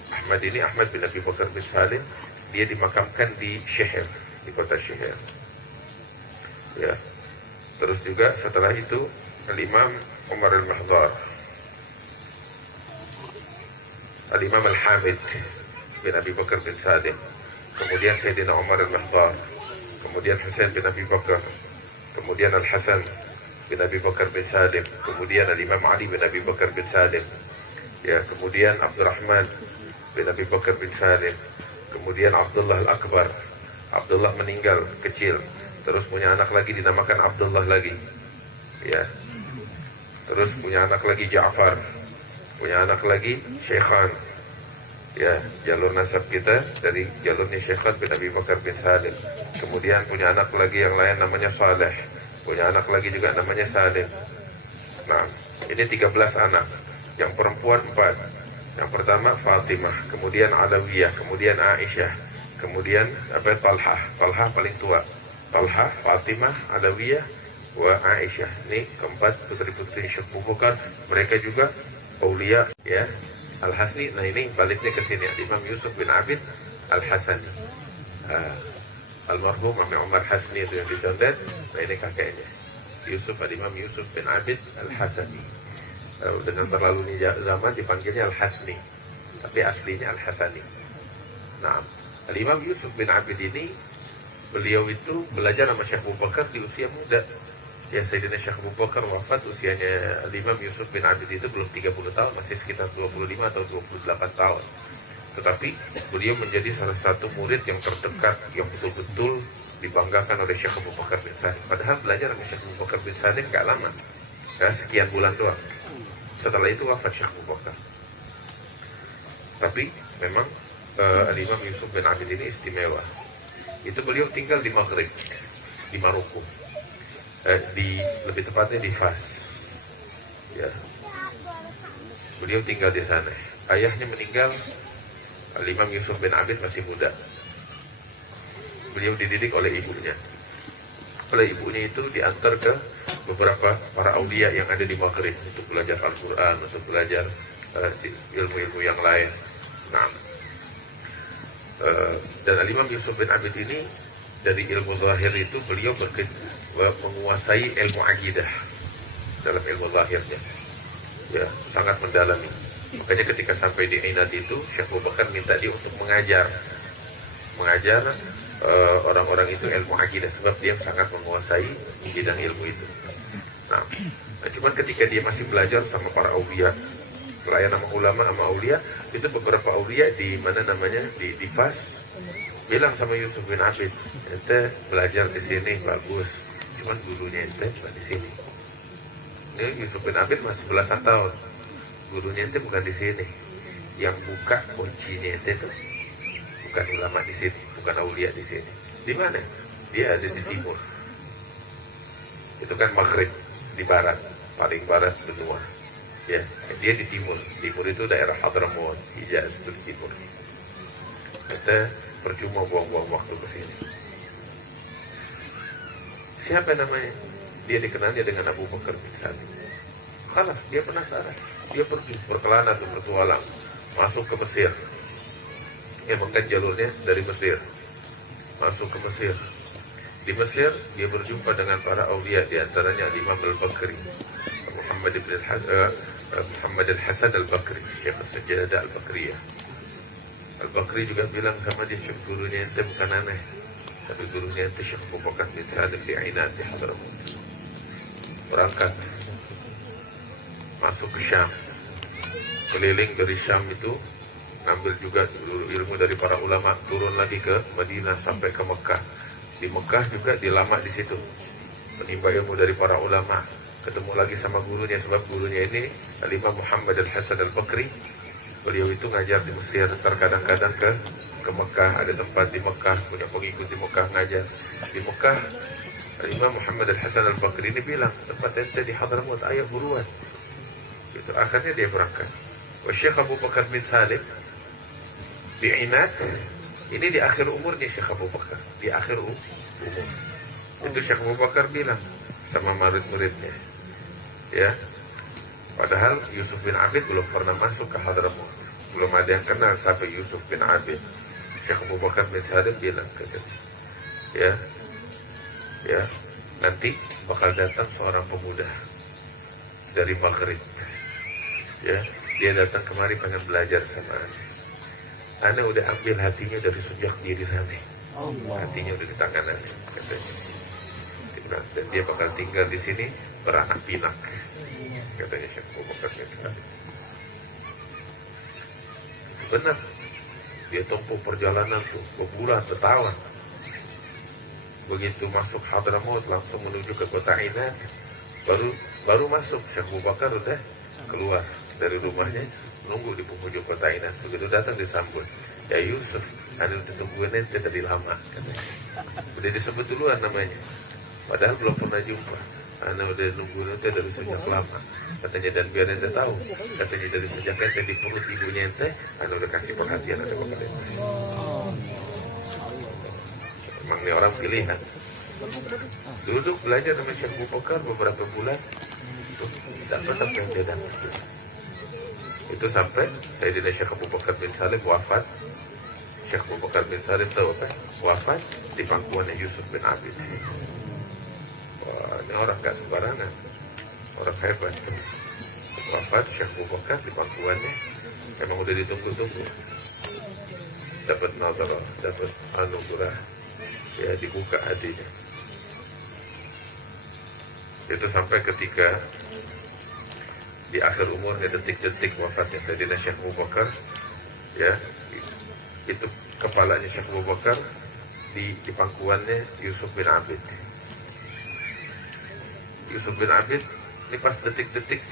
Ahmad ini Ahmad bin Abi Bakar bin Salim. Dia dimakamkan di Syekh, di kota Syekh. Ya. Terus juga setelah itu Al-Imam Umar al-Mahdar, Al-Imam Al-Hamid bin Abi Bakar bin Salim, kemudian Sayyidina Umar al-Mahdar, kemudian Husain bin Abi Bakar, kemudian Al-Hasan bin Abi Bakar bin Salim, kemudian Al-Imam Ali bin Abi Bakar bin Salim, ya, kemudian Abdurrahman bin Abi Bakar bin Salim, kemudian Abdullah Al-Akbar. Abdullah meninggal kecil, terus punya anak lagi dinamakan Abdullah lagi, ya. Terus punya anak lagi Ja'far, punya anak lagi Syekhan, ya, jalur nasab kita dari jalurnya Syekhan bin Abi Bakar bin Salim. Kemudian punya anak lagi yang lain namanya Saleh, punya anak lagi juga namanya Salim. Nah, ini 13 anak. Yang perempuan 4. Yang pertama Fatimah, kemudian Alawiyah, kemudian Aisyah, kemudian Talhah paling tua. Talhah, Fatimah, Alawiyah, wa Aisyah. Ini keempat putri-putri Syekh Abu Bakar. Mereka juga aulia, ya. Al-Hasni, nah ini baliknya ke sini, Imam Yusuf bin Abid Al-Hasani. Almarhum Umar Hasni itu yang dicondet. Nah ini kakeknya Yusuf, Imam Yusuf bin Abid Al-Hasani. Dengan terlalu zaman dipanggilnya Al-Hasni, tapi aslinya Al-Hasani. Nah, Imam Yusuf bin Abid ini, beliau itu belajar sama Syekh Abu Bakar di usia muda. Ya, Sayyidina Syekh Abu Bakar wafat usianya Imam Yusuf bin Abid itu belum 30 tahun, masih sekitar 25 atau 28 tahun. Tetapi beliau menjadi salah satu murid yang terdekat, yang betul-betul dibanggakan oleh Syekh Abu Bakar bin Salim. Padahal belajar sama Syekh Abu Bakar bin Salim gak lama, ya, sekian bulan doang. Setelah itu wafat Syekh Abu Bakar. Tapi memang Imam Yusuf bin Abid ini istimewa. Itu beliau tinggal di Maghrib, di Maroko. Lebih tepatnya di Fas. Ya. Beliau tinggal di sana. Ayahnya meninggal, Imam Yusuf bin Abid masih muda. Beliau dididik oleh ibunya. Oleh ibunya itu diantar ke beberapa para aulia yang ada di Maghrib untuk belajar Al-Quran, untuk belajar ilmu-ilmu yang lain. Nah, dan Imam Yusuf bin Abid ini dari ilmu zahir itu beliau menguasai ilmu akidah dalam ilmu zahirnya, ya, sangat mendalami. Makanya ketika sampai di Ainat itu, Syekh Abu Bakar minta dia untuk mengajar orang-orang itu ilmu akidah, sebab dia sangat menguasai bidang ilmu itu. Nah, cuman ketika dia masih belajar sama para aulia, pelayan sama ulama sama aulia, itu beberapa aulia di mana namanya di Fas bilang sama Yusuf bin Abid, ente belajar di sini bagus, cuman gurunya ente cuma di sini. Ini Yusuf bin Abid masih belasan tahun, gurunya ente bukan di sini. yang buka kuncinya itu bukan ulama di sini, bukan aulia di sini. Di mana? Dia ada di timur. Itu kan Maghrib, di barat, paling barat benua. Ya, dia di timur. Timur itu daerah Hadramaut, Hijaz itu di timur. Kita percuma buang-buang waktu ke sini. Siapa namanya? Dia dikenalnya dengan Abu Bakar bin Salim. Kalah, dia penasaran. Dia pergi berkelana dan bertualang, masuk ke Mesir. Emang kan jalurnya dari Mesir, masuk ke Mesir. Di Mesir dia berjumpa dengan para aulia, di antaranya Imam Al-Bakri, Muhammad Al-Hasan Al-Bakri, Syekh As-Sajadah Al-Bakriyah. Al-Bakri juga bilang sama dia, Syekh, gurunya ente bukan aneh, tapi gurunya ente Syekh Abu Bakar bin Salim di Ainat di Hadramaut. Berangkat masuk ke Syam, keliling dari Syam itu, ngambil juga ilmu dari para ulama, turun lagi ke Madinah sampai ke Mekah. Di Mekah juga dilama di situ, menimba ilmu dari para ulama, ketemu lagi sama gurunya, sebab gurunya ini Al-Imam Muhammad Al-Hasan Al-Bakri. Beliau itu ngajar di Mesir, terkadang-kadang ke Mekah, ada tempat di Mekah, punya pengikut di Mekah ngajar. Di Mekah Al-Imam Muhammad Al-Hasan Al-Bakri ini bilang, tempat ente di Hadramaut, ayo buruan. Itu akhirnya dia berangkat. Syekh Abu Bakar bin Salim di Ainat, ini di akhir umurnya Syekh Abu Bakar, di akhir umur. Itu Syekh Abu Bakar bilang sama murid-muridnya, ya, padahal Yusuf bin Abid belum pernah masuk ke Hadramaut, belum ada yang kenal sampai Yusuf bin Abid. Syekh Abu Bakar bin Salim bilang, ya, nanti bakal datang seorang pemuda dari Maghrib, ya, dia datang kemari pengen belajar sama Ana udah ambil hatinya dari sejak dia di sana. Hatinya udah di tangan Ana, katanya. Dan dia bakal tinggal di sini beranak pinak, katanya Syekh Abu Bakar bin Salim. Benar, dia tempuh perjalanan tuh berbulan, bertahun. Begitu masuk Hadramaut langsung menuju ke kota Ainat. Baru masuk, Syekh Abu Bakar udah keluar dari rumahnya, nunggu di penghujung kota Ainat. Begitu datang disambut, ya Yusuf, Ana udah tungguin ente tadi lama, katanya. Udah disebut duluan namanya, padahal belum pernah jumpa. Ana udah nungguin ente dari sejak lama, katanya. Dan biar ente tahu, katanya, dari sejak ente di perut ibunya ente, Ana udah kasih perhatian ada kepada ente. Emang ini orang pilihan. Duduk belajar sama Syekh Abu Bakar beberapa bulan, tidak pernah yang dia dapat. Itu sampai Sayyidina Syekh Abu Bakar bin Salim wafat. Syekh Abu Bakar bin Salim tahu apa? Wafat di pangkuannya Yusuf bin Abid. Wah, ini orang gak sembarangan, orang hebat. Wafat Syekh Abu Bakar di pangkuannya, emang udah ditunggu-tunggu. Dapat nadarah, dapat anugerah, ya, dibuka hatinya. Itu sampai ketika di akhir umurnya, detik-detik wafatnya Sayyidina Syekh Abu Bakar, ya, itu kepalanya Syekh Abu Bakar di pangkuannya Yusuf bin Abid. Yusuf bin Abid ini pas detik-detik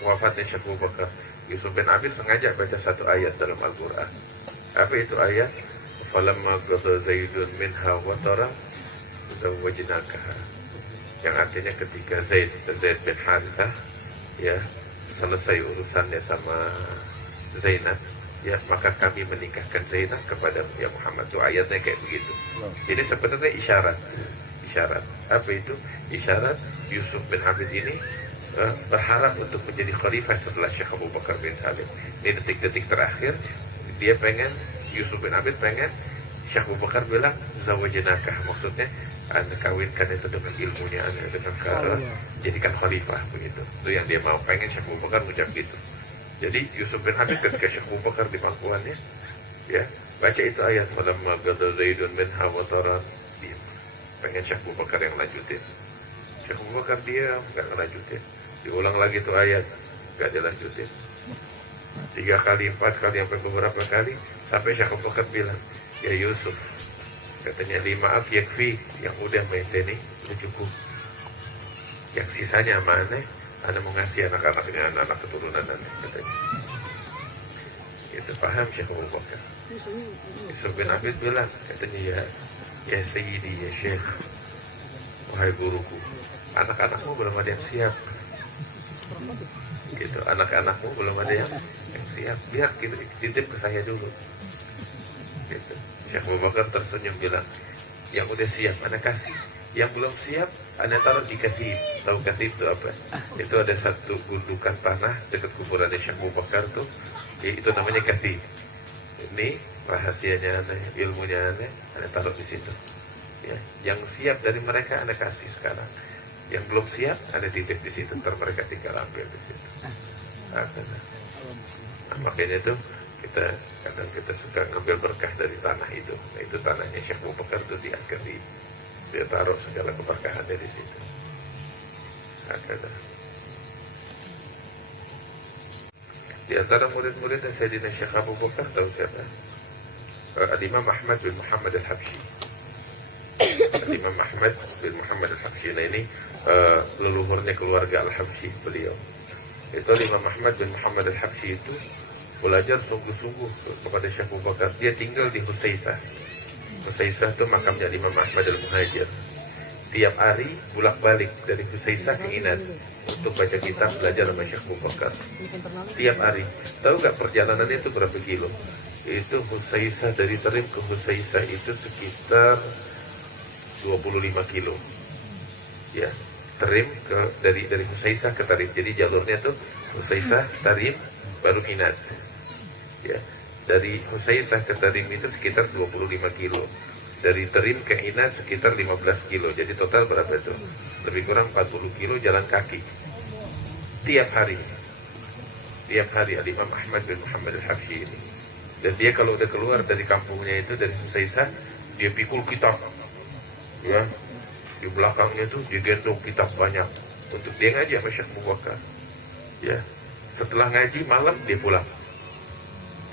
wafatnya Syekh Abu Bakar, Yusuf bin Abid sengaja baca satu ayat dalam Al-Quran. Apa itu ayat? Falamma qada Zaidun minha watara zawwajnakaha. Yang artinya ketika Zaid bin Harithah, ya, selesai urusannya sama Zainab, ya, maka kami menikahkan Zainab kepada ya Muhammad. Itu ayatnya kayak begitu. Jadi sebenarnya isyarat. Apa itu? Isyarat Yusuf bin Abid ini berharap untuk menjadi khalifah setelah Syekh Abu Bakar bin Salim. Ini detik-detik terakhir dia pengen, Yusuf bin Abid pengen, Syekh Abu Bakar bilang zawajnakah, maksudnya Anda kawinkan itu dengan ilmunya, Anda dengan jadikan khalifah, begitu. Itu yang dia mau, pengen Syekh Abu Bakar ucap gitu. Jadi Yusuf bin Abid ketika Syekh Abu Bakar di pangkuannya, ya, baca itu ayat falamma qada Zaidun minha watara, dia pengen Syekh Abu Bakar yang lanjutin. Syekh Abu Bakar dia nggak ngelanjutin. Diulang lagi itu ayat, nggak dilanjutin. 3 kali, 4 kali, sampai beberapa kali, sampai Syekh Abu Bakar bilang, ya Yusuf, katanya, maaf yakfi, yang udah maintain ini udah cukup, yang sisanya mana Anda mau ngasih anak-anaknya, anak keturunan Anda, katanya. Itu paham Syekh Abu Bakar. Yusuf bin Abid bilang, katanya, ya Sayyidi, ya Syekh, wahai guruku, anak-anakmu belum ada yang siap. Gitu, anak-anakmu belum ada yang siap. Biar titip ke saya dulu. Gitu. Syekh Abu Bakar tersenyum bilang, yang udah siap, anak kasih. Yang belum siap, anak taruh di katib. Tahu katib itu apa? Itu ada satu gundukan tanah dekat kuburan Syekh Abu Bakar tuh. Itu namanya katib. Ini rahasianya aneh, ilmunya aneh, anak taruh di situ. Ya, yang siap dari mereka anak kasih sekarang. Yang belum siap ada titip di situ. Ntar mereka tinggal ambil di situ. Nah, makanya itu kadang kita suka ngambil berkah dari tanah itu. Nah, itu tanahnya Syekh Abu Bakar itu diangkat dia taruh segala keberkahannya di situ. Di antara murid-muridnya Sayyidina Syekh Abu Bakar tahu siapa? Al-Imam Ahmad bin Muhammad Al-Habsyi. Al-Imam Ahmad bin Muhammad Al-Habsyi. Nah ini leluhurnya keluarga Al-Habsyi beliau. Itu Imam Ahmad bin Muhammad Al-Habsyi itu belajar sungguh-sungguh kepada Syekh Abu Bakar. Dia tinggal di Husaisah. Husaisah itu makamnya Imam Ahmad Al-Muhajir. Tiap hari bolak-balik dari Husaisah ke Inad untuk baca kitab, belajar sama Syekh Abu Bakar. Tiap hari. Tahu gak perjalanannya itu berapa kilo? Itu Husaisah, dari Tarim ke Husaisah itu sekitar 25 kilo. Ya, Tarim dari Husaisah ke Tarim. Jadi jalurnya tuh Husaisah, Tarim, baru Inad. Ya, dari Husaisah ke Tarim itu sekitar 25 kilo. Dari Tarim ke Inad sekitar 15 kilo. Jadi total berapa itu? Lebih kurang 40 kilo jalan kaki. Tiap hari. Tiap hari Al-Imam Ahmad bin Muhammad Al-Habsyi ini. Dan dia kalau udah keluar dari kampungnya itu, dari Husaisah, dia pikul kitab. Ya, di belakangnya itu dia gendong kitab banyak. Untuk dia ngaji sama Syekh Abu Bakar. Ya, setelah ngaji malam dia pulang.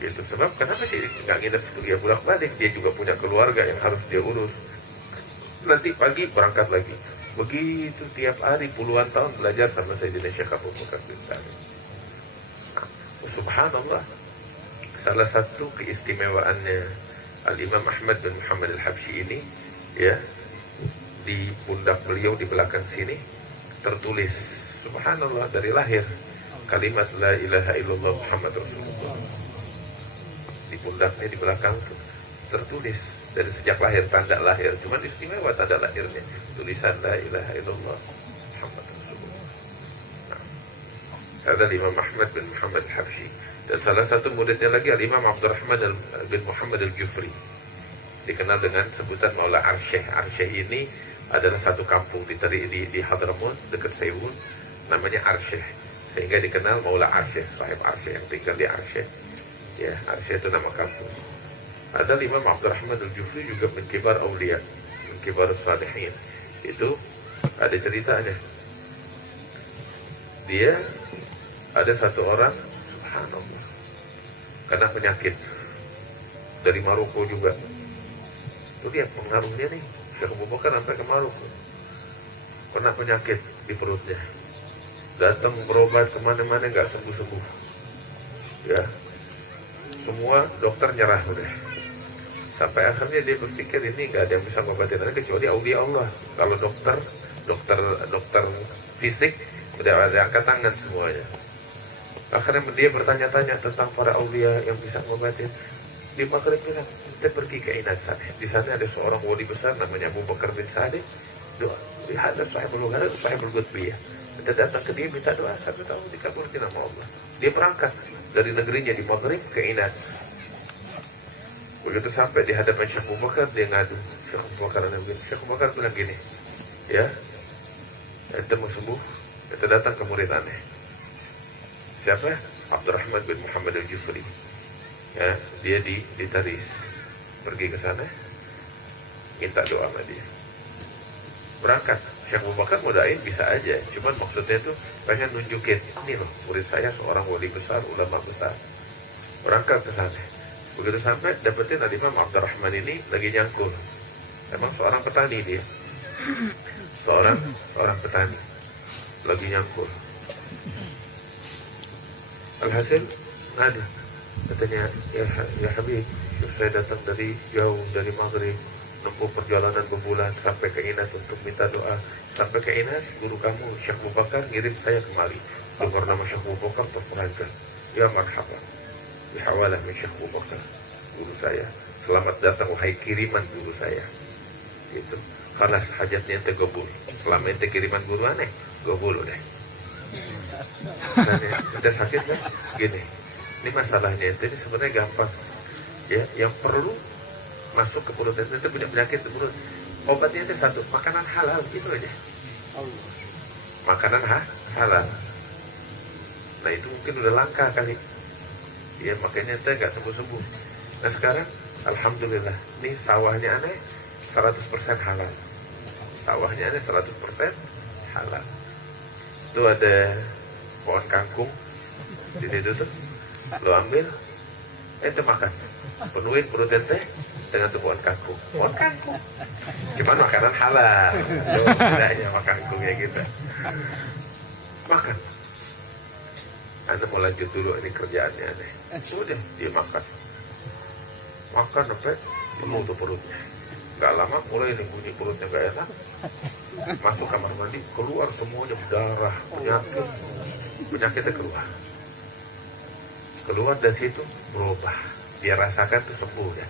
Itu sebab kenapa dia nggak nginep dia bolak-balik, dia juga punya keluarga yang harus dia urus. Nanti pagi berangkat lagi. Begitu tiap hari puluhan tahun belajar sama Sayyidina Syekh Abu Bakar bin Salim. Subhanallah. Salah satu keistimewaannya Al-Imam Ahmad bin Muhammad Al-Habsyi ini, ya, di pundak beliau di belakang sini tertulis, subhanallah, dari lahir kalimat la ilaha illallah Muhammad Rasulullah. Di pundaknya di belakang tertulis dari sejak lahir, tanda lahir. Cuman istimewa tanda lahirnya, tulisan la ilaha illallah Muhammad Rasulullah. Nah, ada Imam Ahmad bin Muhammad Al-Habsyi. Dan salah satu muridnya lagi Al-Imam Abdurrahman bin Muhammad Al-Jufri, dikenal dengan sebutan Maula Arsyeh. Arsyeh ini adalah satu kampung di Hadramaut dekat Sewun, namanya Arsyeh, sehingga dikenal Maula Arsyeh, sahib Arsyeh yang tinggal di Arsyeh. Ya, Arsyeh itu nama kampung. Ada Imam Abdurrahman Al-Jufri juga min kibar aulia, min kibar salihin. Itu ada ceritanya. Dia ada satu orang, subhanallah, kena penyakit dari Maroko juga. Itu dia pengaruhnya nih, Syekh Abu Bakar sampai ke Maroko, kena penyakit di perutnya, datang berobat kemana-mana nggak sembuh-sembuh. Ya, semua dokter nyerah udah. Sampai akhirnya dia berpikir ini nggak ada yang bisa ngobatin kecuali aulia Allah. Kalau dokter fisik udah ada angkat tangan semuanya. Akhirnya dia bertanya-tanya tentang para aulia yang bisa ngobatin. Di Maghrib bilang, kita pergi ke Inad sana. Di sana ada seorang wali besar namanya Abu Bakar bin Sadiq. Lihat sahibul ghar, sahibul qutbiyah. Kita datang ke dia minta doa, 1 tahun dikabulkan sama Allah. Dia berangkat dari negerinya di Maghrib ke Inad. Begitu sampai di hadapan Syekh Abu Bakar, dia ngadu. Syekh Abu Bakar bilang gini, ya, kita mau sembuh, kita datang ke murid aneh. Siapa? Abdurrahman bin Muhammad Al-Jufri. Ya, dia di Taris. Pergi ke sana, minta doa sama dia. Berangkat. Syekh Abu Bakar mau doain bisa aja, cuman maksudnya itu pengen nunjukin, ini loh murid saya seorang wali besar, ulama besar. Berangkat ke sana. Begitu sampai dapetin Imam Abdurrahman ini lagi nyangkul. Emang seorang petani dia. Seorang petani lagi nyangkul. Alhasil ngadu, Katanya, ya Habib, saya datang dari jauh, dari Maghrib, menempuh perjalanan berbulan sampai ke Inas untuk minta doa. Sampai ke Inas, guru kamu Syekh Abu Bakar ngirim saya kemari. Dengar nama Syekh Abu Bakar terperankan. Ya marhaba, bihawalah min Syekh Abu Bakar, guru saya. Selamat datang wahai kiriman guru saya. Itu kalas hajatnya ente gobul. Selama ente kiriman guru aneh, gobul udah. Udah sakit kan? Gini, ini masalahnya ente ini sebenarnya gampang. Ya, yang perlu masuk ke perut ente punya penyakit di perut. Obatnya itu satu, makanan halal, itu aja. Makanan halal. Nah itu mungkin udah langka kali. Ya makanya ente nggak sembuh-sembuh. Nah sekarang, alhamdulillah, nih sawahnya aneh 100% halal. Sawahnya aneh 100% halal. Itu ada pohon kangkung di situ tuh. Lo ambil, ente makan. Penuhin perut ente dengan tuh pohon kangkung. Pohon kangkung. Cuman makanan halal. Lo bedanya sama kangkungnya kita. Makan. Anda mau lanjut dulu ini kerjaannya aneh. Udah dia makan. Makan sampai penuh tuh perutnya. Gak lama mulai nih bunyi perutnya gak enak. Masuk kamar mandi, keluar semuanya darah, penyakitnya keluar. Keluar dari situ berubah. Dia rasakan tuh sembuh ya.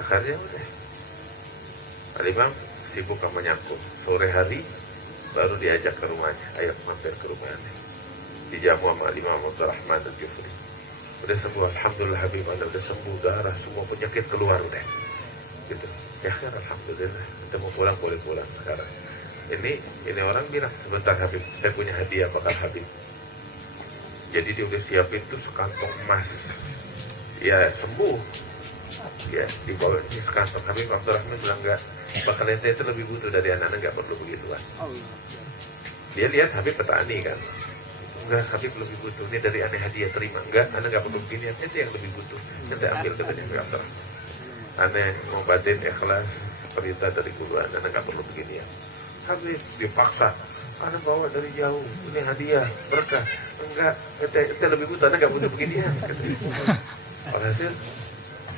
Akhirnya udah. Al-Imam sibuk sama nyangkut. Sore hari baru diajak ke rumahnya. Ayo mampir ke rumahnya. Dijamu sama Al-Imam Abdurrahman Al-Jufri. Udah sembuh, alhamdulillah Habib Anda udah sembuh, darah semua penyakit keluar udah. Gitu. Ya kan alhamdulillah. Kita mau pulang boleh pulang sekarang. Ini orang bilang sebentar Habib, saya punya hadiah bakal Habib. Jadi dia udah siapin tuh sekantong emas. Ya sembuh. Ya dibawa ini sekantong. Habib Abdurrahman bilang enggak, bakal ente itu lebih butuh dari anak-anak, enggak perlu begituan. Dia lihat Habib petani kan. Enggak, Habib lebih butuh. Ini dari aneh hadiah, terima. Enggak, anak enggak perlu begini. Itu yang lebih butuh. Ente ambil katanya Habib Abdurrahman. Aneh mau batin ikhlas perintah dari guru anak enggak perlu begini ya. Habib dipaksa. Anak bawa dari jauh. Ini hadiah, berkah. Enggak, ente lebih butuh. Anak enggak butuh begini ya. Alhasil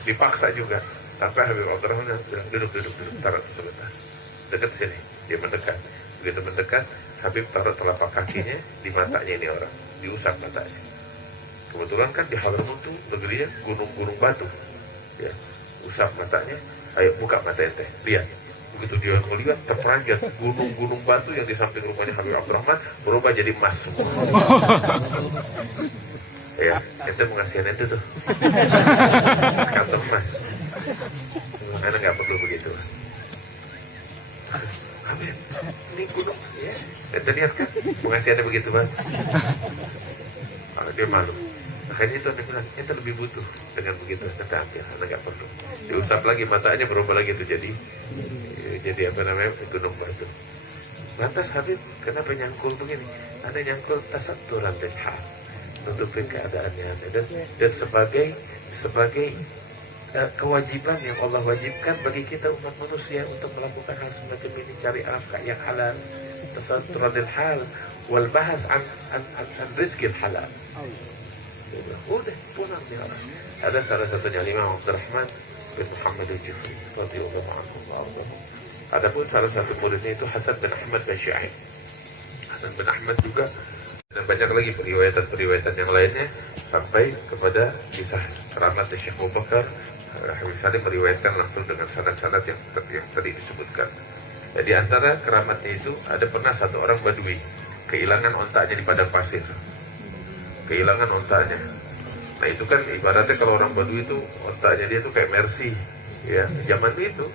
dipaksa juga. Sampai Habib Abdurrahman bilang duduk. Taruh sebentar. Dekat sini. Dia mendekat. Begitu mendekat, Habib taruh telapak kakinya di matanya ini orang, diusap matanya. Kebetulan kan di Hadramaut tuh negerinya gunung-gunung batu, ya. Usap matanya, ayo buka mata ente, lihat. Begitu dia melihat, terperanjat gunung-gunung batu yang di samping rumahnya Habib Abdurrahman berubah jadi emas. Ya, ente mengasihan ente tuh, kantong emas. Karena nggak perlu begitu. Habib, ini gunung, ya. Ente lihat kan, pengasihannya begitu Bang. Dia malu. Akhirnya itu ente bilang, ente lebih butuh dengan begitu, ente ambil, ente nggak perlu. Diusap lagi matanya, berubah lagi itu jadi apa namanya, gunung batu. Lantas Habib, kenapa nyangkul begini? Ada nyangkul tasatturan dan hal, nutupin keadaannya, dan sebagai kewajiban yang Allah wajibkan bagi kita umat manusia untuk melakukan hal semacam ini, cari nafkah yang halal, tasatturan hal, wal bahas an rizqil halal. Udah pulang dia orang. Ada salah satunya Imam Abdurrahman bin Muhammad Al-Jufri radhiyallahu anhu. Adapun salah satu muridnya itu Hasan bin Ahmad bin Syaib. Hasan bin Ahmad juga, dan banyak lagi periwayatan yang lainnya sampai kepada kisah keramat Syekh Abu Bakar. Habib Salim meriwayatkan langsung dengan sanad-sanad yang tadi disebutkan. Jadi antara keramatnya itu ada pernah satu orang Badui kehilangan ontanya di padang pasir. Kehilangan ontanya. Nah itu kan ibaratnya kalau orang Badui itu ontanya dia itu kayak Mercy, ya zaman itu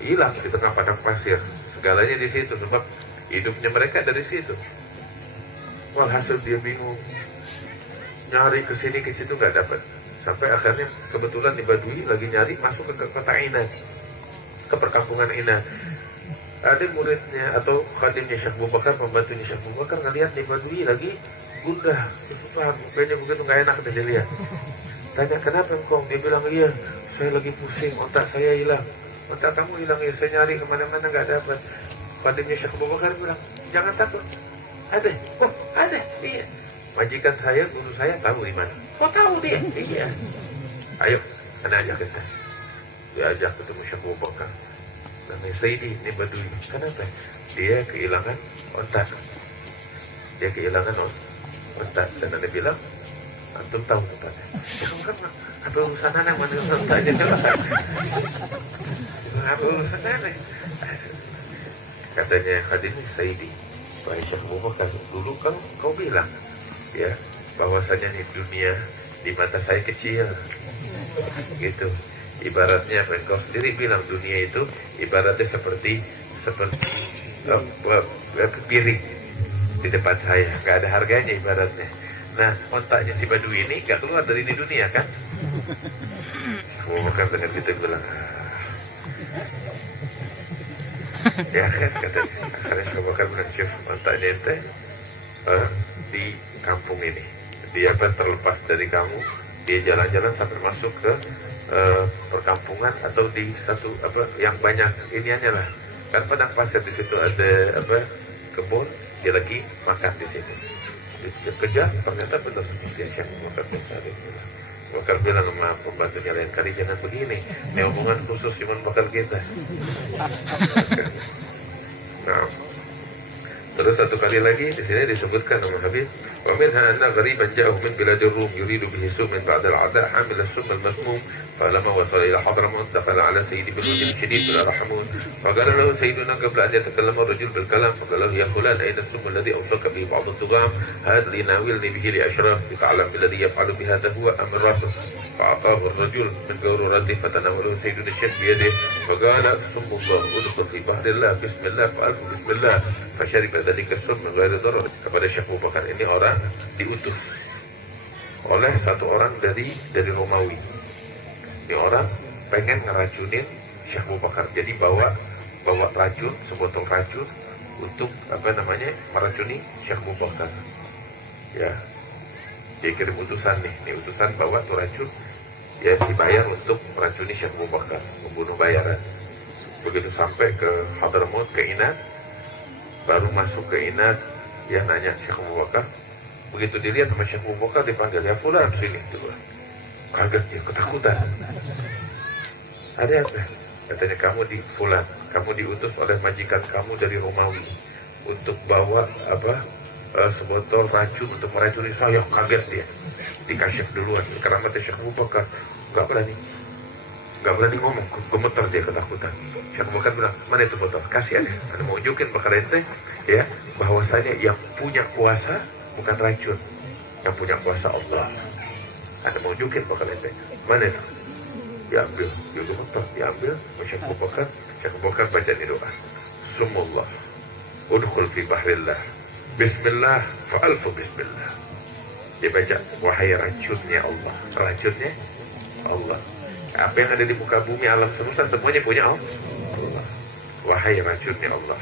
hilang di tengah padang pasir. Segalanya di situ sebab hidupnya mereka dari situ. Walhasil dia bingung, nyari ke sini ke situ nggak dapat. Sampai akhirnya kebetulan di Badui lagi nyari masuk ke kota Ina, ke perkampungan Ina. Ada muridnya atau khadimnya Syekh Abu Bakar, pembantunya Syekh Abu Bakar ngelihat di Badui lagi gundah, susah, mukanya begitu nggak enak dia lihat. Tanya kenapa engkau? Dia bilang iya, saya lagi pusing, otak saya hilang. Otak kamu hilang ya, saya nyari kemana-mana nggak dapat. Khadimnya Syekh Abu Bakar bilang jangan takut, ada, ada, iya. Majikan saya, guru saya tahu di mana. kau tahu dia? Iya. Ayo, anda ajak kita. Diajak ketemu Syekh Abu Bakar. Namanya Saidi, ini Badui. Kenapa? Dia kehilangan otak. Dan anda bilang, antum tahu tempatnya. Apa urusan anak mana otaknya jelas? Apa urusan anak? Katanya Khadim Saidi, Pak Syekh Abu Bakar, dulu kan kau bilang, ya, bahwasanya di dunia di mata saya kecil, gitu. Ibaratnya engkau sendiri bilang dunia itu ibaratnya seperti piring di depan saya, nggak ada harganya ibaratnya. Nah, otaknya si Badui ini nggak keluar dari ini dunia kan? Abu Bakar dengan gitu bilang, ya kan, katanya. Akhirnya Abu Bakar bilang, Syekh, otaknya ente di kampung ini. Dia kan terlepas dari kamu, dia jalan-jalan sampai masuk ke perkampungan atau di satu yang banyak iniannya lah. Kan padang pasir di situ ada kebun, dia lagi makan di situ. Dia kejar, ternyata benar dia Syekh Bakar Bakar bilang sama pembantunya, lain kali jangan begini. Ini omongan khusus cuma bakal kita. Nah, terus satu kali lagi di sini disebutkan sama Habib, wa minha anna ghariban ja'ahu min biladir rum yuridu bihi su'min ba'da al-'ada' hamil as-sum al-masmum falamma wasala ila Hadramaut dakhala 'ala sayyidi bil wajh shadid bil rahmun faqala lahu sayyiduna qabla an yatakallama ar-rajul bil kalam faqala lahu ya fulan ayna as-sum alladhi awsaka bihi ba'd at-tugham hadha li nawilni bihi li ashraf ta'lam billadhi yaf'alu bi hadha huwa amr rasul فأعطاه الرجل من غير رد فتناوله سيدنا الشيخ بيده فقال ثم الله ادخل في بحر الله بسم الله فألف بسم الله فشرب ذلك السم من غير ضرر. Kepada Syekh Abu Bakar ini orang diutus oleh satu orang dari Romawi. Ini orang pengen ngeracunin Syekh Abu Bakar, jadi bawa racun, sebotol racun untuk meracuni Syekh Abu Bakar. Ya, dia kirim utusan nih utusan bawa tuh racun, ya dibayar untuk meracuni Syekh Abu Bakar, membunuh bayaran. Begitu sampai ke Hadramaut, ke Inat, baru masuk ke Inat, ya nanya Syekh Abu Bakar. Begitu dilihat sama Syekh Abu Bakar, dipanggil, ya fulan sini, coba. Kaget dia, ketakutan. Ada apa? Katanya kamu diutus oleh majikan kamu dari Romawi untuk bawa sebotol racun untuk meracuni saya. Kaget dia, dikasih duluan. Keramatnya Syekh Abu Bakar nggak berani ngomong, gemeter dia, ketakutan. Syekh Abu Bakar bilang, mana itu botol, kasih aja, ada mau unjukin bakal ente, ya, bahwasanya yang punya kuasa bukan racun, yang punya kuasa Allah. Ada mau unjukin bakal ente, mana itu, diambil, dia gemeter, diambil. Syekh Abu Bakar baca di doa, Sumullah udkhul fi bahrillah Bismillah, fa'alfu bismillah. Dia baca, wahai racunnya Allah. Racunnya Allah. Apa yang ada di muka bumi, alam semesta, semuanya punya Allah. Wahai racunnya Allah,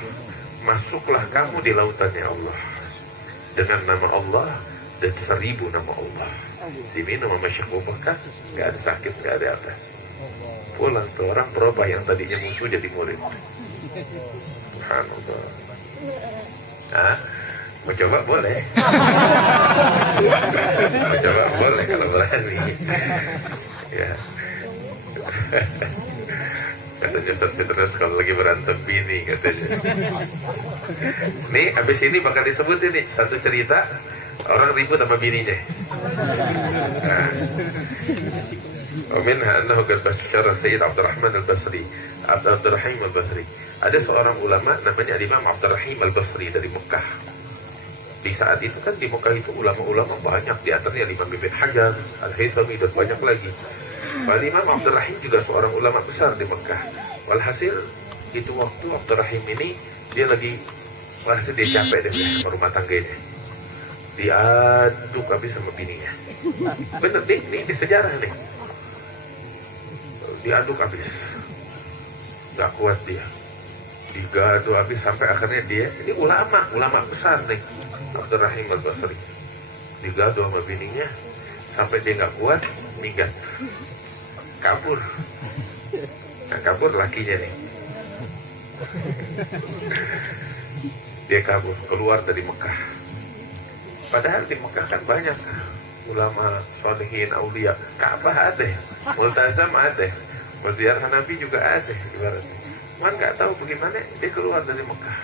masuklah kamu di lautannya Allah dengan nama Allah dan 1000 nama Allah. Diminum sama Syekh Abu Bakar, gak ada sakit, gak ada apa. Pulang tuh orang berubah yang tadinya musuh jadi murid. Subhanallah. Mau coba boleh. Mau coba boleh kalau berani. Ya. Katanya Ustaz Petrus kalau lagi berantem bini katanya. Nih habis ini bakal disebut ini satu cerita orang ribut sama bininya. Minha annahu qad basyara Sayyid Abdurrahman al-Basri, Abdurrahim al-Basri. Ada seorang ulama namanya Imam Abdurrahim al-Basri dari Mekah. Di saat itu kan di Mekah itu ulama-ulama banyak, di antaranya Imam Ibn Hajar, Al-Haythami dan banyak lagi. Pak Imam Abdurrahim juga seorang ulama besar di Mekah. Walhasil itu waktu Abdurrahim ini dia lagi dia capek deh sama rumah tangganya. Diaduk habis sama bininya. Bener nih, ini di sejarah nih. Diaduk habis, gak kuat dia. Digadu habis sampai akhirnya dia, ini ulama besar nih, Abdurrahim al-Basri. Digadu sama bininya sampai dia gak kuat, minggat, kabur. Nah, kabur lakinya nih. Dia kabur keluar dari Mekah. Padahal di Mekah kan banyak ulama, solehin, aulia, Ka'bah ada, multazam ada, berziarah Nabi juga ada, ibaratnya. Man nggak tahu bagaimana dia keluar dari Mekah,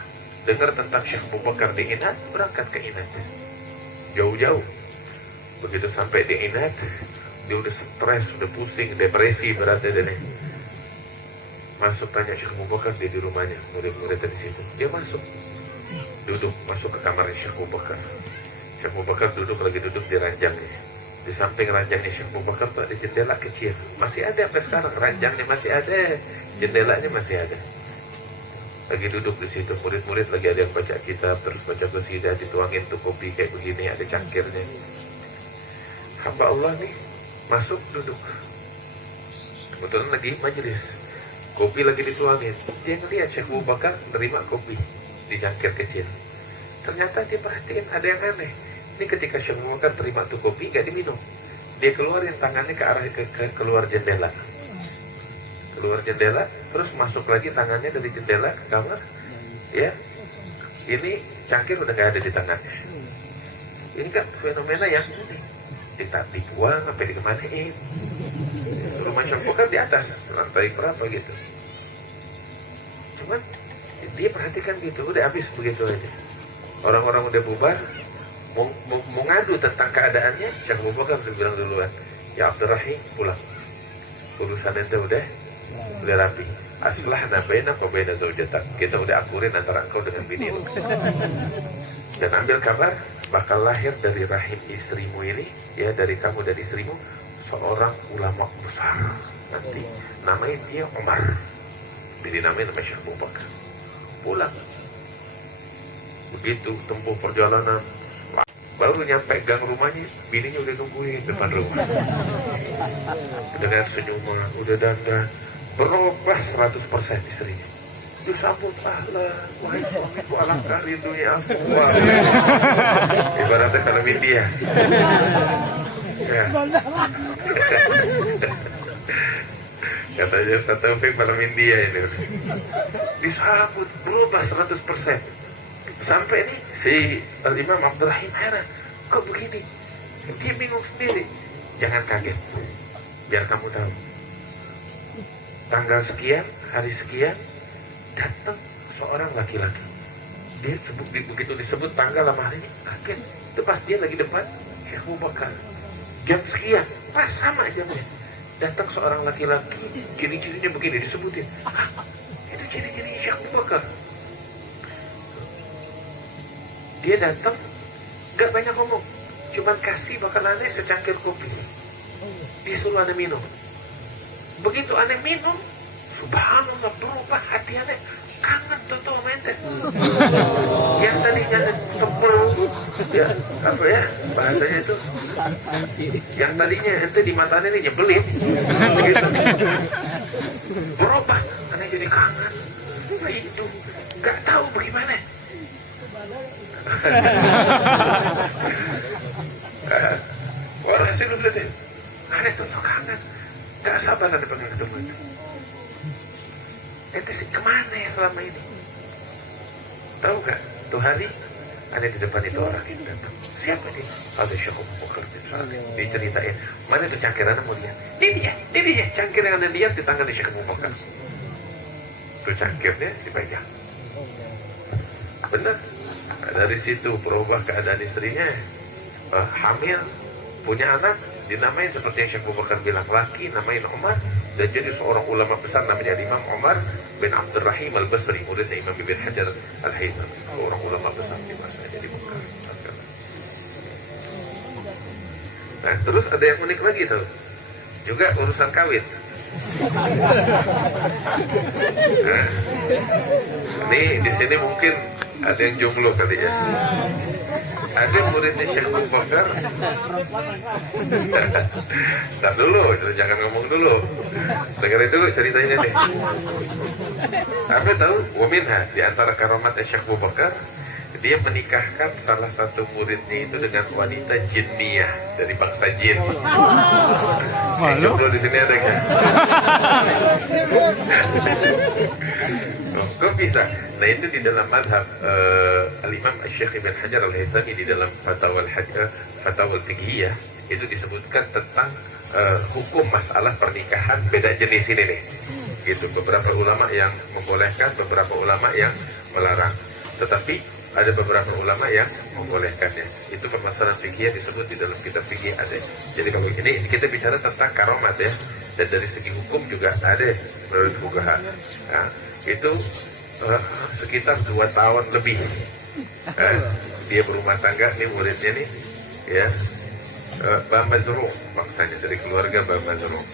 dengar tentang Syekh Abu Bakar di Inat, berangkat ke Inat, jauh-jauh. Begitu sampai di Inat, dia udah stres, udah pusing, depresi berarti dia. Masuk tanya Syekh Abu Bakar, dia di rumahnya, murid-muridnya di situ. Dia masuk, duduk, masuk ke kamarnya Syekh Abu Bakar. Syekh Abu Bakar lagi duduk di ranjangnya. Di samping ranjangnya Syekh Abu Bakar tuh ada jendela kecil. Masih ada sampai sekarang, ranjangnya masih ada, jendelanya masih ada. Lagi duduk di situ, murid-murid lagi ada yang baca kitab, terus baca qasidah, dituangin tuh kopi kayak begini, ada cangkirnya. Hamba Allah nih masuk duduk. Kebetulan lagi majelis, kopi lagi dituangin. Dia ngeliat Syekh Abu Bakar terima kopi di cangkir kecil. Ternyata dia perhatiin ada yang aneh. Ini ketika Syekh Abu Bakar terima tuh kopi gak diminum, dia keluarin tangannya ke arah keluar jendela. Keluar jendela, terus masuk lagi tangannya dari jendela ke kamar. Ya, ini cangkir udah gak ada di tangannya. Ini kan fenomena yang dibuang sampai dikemanain. Rumah Syekh Abu Bakar di atas, lantai berapa gitu. Cuman dia perhatikan gitu, udah habis begitu aja. Orang-orang udah bubar, mau ngadu tentang keadaannya, Syekh Abu Bakar udah bilang duluan, ya Abdurrahim pulang, urusan itu udah rapi. Aslahna bainaka wa baina zawjatak, kita udah akurin antara engkau dengan bini lu. Dan ambil kabar, bakal lahir dari rahim istrimu ini, ya dari kamu dan istrimu, seorang ulama besar nanti, namanya dia Umar, dinamain nama Syekh Abu Bakar. Pulang, begitu tempuh perjalanan, baru nyampe gang rumahnya, bininya udah nungguin depan rumah. Dengan senyuman, udah dandan, berubah 100% istrinya. Disambut ahlan, wahai suamiku alangkah rindunya aku. Wah, ibaratnya kalau India. Ya. Katanya Ustaz Taufik malam India ini. Disambut, berubah 100%. Sampai nih si Imam Abdurrahim heran, kok begini? Dia bingung sendiri. Jangan kaget, biar kamu tahu. Tanggal sekian, hari sekian, datang seorang laki-laki. Dia begitu disebut tanggal sama hari ini, kaget. Itu pas dia lagi depan Syekh Abu Bakar. Jam sekian, pas sama jamnya. Datang seorang laki-laki, ciri-cirinya begini disebutin. Ah, itu ciri-ciri Syekh Abu Bakar. Dia datang, gak banyak ngomong, cuman kasih bakalannya secangkir kopi, disuruh aneh minum. Begitu aneh minum, subhanallah berubah hati aneh, kangen toto mente. Yang tadinya tebel, ya apa ya bahasanya itu, yang tadinya ente di matanya ini nyebelin, gitu. Berubah, aneh jadi kangen, itu gak tahu bagaimana. Walhasil udah deh, aneh tuh kangen, gak sabar ada pengen ketemu itu. Ente sih kemana ya selama ini? Tahu gak? Tuh hari ada di depan itu orang yang datang. Siapa nih? Ada Syekh Abu Bakar bin Salim. Diceritain, mana tuh cangkiran mau lihat? Ini dia, cangkir yang anda lihat di tangan Syekh Abu Bakar. Tuh cangkirnya dipegang. Benar. Dari situ berubah keadaan istrinya, hamil, punya anak, dinamain seperti yang Syekh Abu Bakar bilang, laki namain Umar, dan jadi seorang ulama besar namanya Imam Umar bin Abdurrahim Al-Basri, muridnya Imam Ibn Hajar Al-Haythami, seorang ulama besar di masanya di Mekah. Nah, terus ada yang unik lagi tuh, juga urusan kawin. Nah, ini di sini mungkin ada yang jomblo kalinya. Ada muridnya Syekh Abu Bakar. Ntar dulu, jangan ngomong dulu. Dengerin dulu ceritanya deh. Apa tahu? Waminha, di antara karamat Syekh Abu Bakar, dia menikahkan salah satu muridnya itu dengan wanita jinniyah dari bangsa jin. Jomblo di sini ada nggak? Kok bisa? Nah itu di dalam madhab Al-Imam Syekh Ibn Hajar Al-Haythami di dalam Fatwa Al-Fiqhiyah itu disebutkan tentang hukum masalah pernikahan beda jenis ini nih. Gitu, beberapa ulama yang membolehkan, beberapa ulama yang melarang. Tetapi ada beberapa ulama yang membolehkannya. Itu permasalahan fikih disebut di dalam kitab fikih ada. Jadi kalau ini kita bicara tentang karomat ya. Dan dari segi hukum juga ada menurut fuqaha. Nah, itu sekitar 2 tahun lebih. Dia berumah tangga, nih muridnya nih, ya, Mbah Mazruk, maksudnya dari keluarga Mbah Mazruk.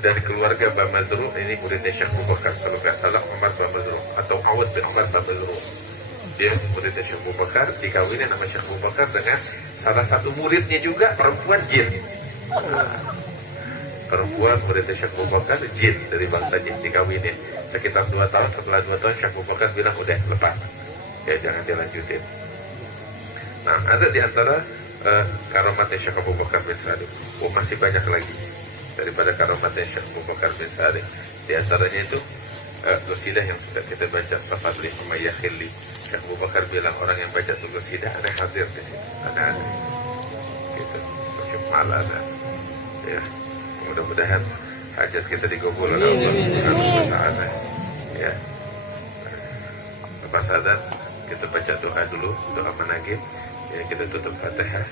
Dari keluarga Mbah Mazruk, ini muridnya Syekh Abu Bakar, kalau nggak salah Umar Mbah Mazruk atau Awad bin Umar Mbah Mazruk. Dia muridnya Syekh Abu Bakar, dikawinin sama Syekh Abu Bakar dengan salah satu muridnya juga perempuan jin. Perempuan muridnya Syekh Abu Bakar jin dari bangsa jin, dikawinin sekitar 2 tahun. Setelah 2 tahun Syekh Abu Bakar bilang udah lepas, ya jangan dilanjutin. Nah, ada di antara karomatnya Syekh Abu Bakar bin Sa'id. Masih banyak lagi daripada karomatnya Syekh Abu Bakar bin Sa'id. Di antaranya itu qasidah yang sudah kita baca, Tafadli Umayyah Khilli. Syekh Abu Bakar bilang orang yang baca tuh qasidah ada hadir di sini, ada gitu, malah ada. Ya, mudah-mudahan hajat kita dikabul oleh Allah Subhanahu wa taala. Ya. Lepas azan kita baca doa dulu, doa managib. Ya, kita tutup Fatihah.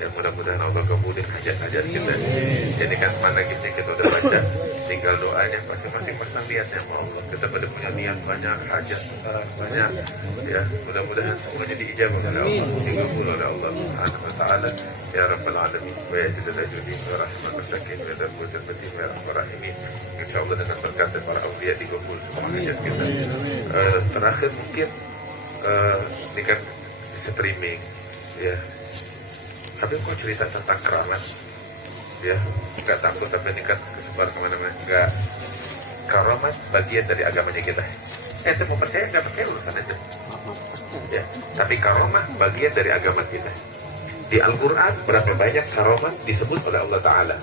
Ya, mudah-mudahan Allah kabulin hajat-hajat kita. Jadi kan managibnya kita udah baca, tinggal doanya masing-masing pasang niatnya sama Allah. Kita pada punya niat banyak, hajat banyak. Ya, mudah-mudahan semuanya diijabah oleh Allah, dikabul oleh Allah Subhanahu wa taala. Ya Rabbal Alamin, wa yazidul ajudi wa rahmat masakin wa darbu jannati wa rahmat rahimin. Insyaallah dengan berkat para awliya dikabul semua hajat kita. Terakhir mungkin ini kan streaming, ya. Tapi kok cerita tentang keramat, ya, nggak takut tapi ini kan kesebar kemana-mana. Nggak, keramat bagian dari agamanya kita. Saya mau percaya nggak percaya urusan aja, ya. Tapi keramat bagian dari agama kita. Di Al-Quran berapa banyak keramat disebut oleh Allah Taala.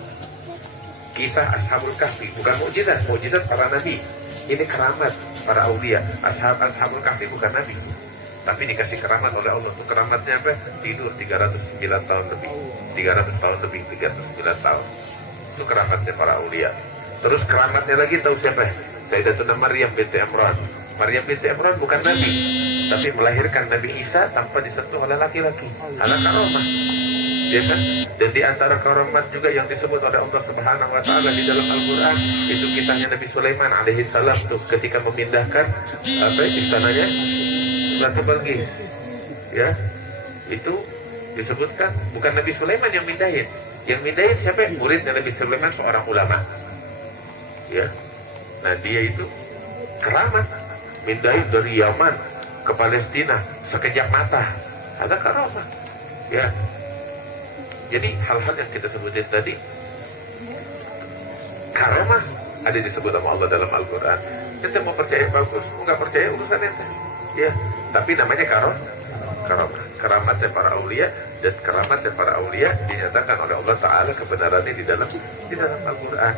Kisah Ashabul Kahfi bukan mukjizat, mukjizat para nabi. Ini keramat para aulia. Ashabul Kahfi bukan nabi, tapi dikasih keramat oleh Allah. Itu keramatnya apa? Tidur 309 tahun lebih, 300 tahun lebih, 309 tahun. Itu keramatnya para aulia. Terus keramatnya lagi tahu siapa? Sayyidatuna Maryam binti Imran. Maryam binti Imran bukan nabi, tapi melahirkan Nabi Isa tanpa disentuh oleh laki-laki. Anak karamah, ya kan? Dan di antara karamat juga yang disebut oleh Allah Subhanahu wa taala di dalam Al-Qur'an itu kisahnya Nabi Sulaiman alaihi salam tuh ketika memindahkan istananya Ratu Balqis. Ya. Itu disebutkan bukan Nabi Sulaiman yang mindahin. Yang mindahin siapa? Muridnya Nabi Sulaiman, seorang ulama. Ya. Nah, dia itu keramat, mindahin dari Yaman ke Palestina sekejap mata. Ada karamah. Ya. Jadi hal-hal yang kita sebutin tadi karamah ada disebut sama Allah dalam Al-Quran. Kita mau percaya bagus, nggak percaya urusan ente. Ya, tapi namanya karamah. Keramatnya para aulia, dan keramatnya para aulia dinyatakan oleh Allah Taala kebenarannya di dalam Al-Quran.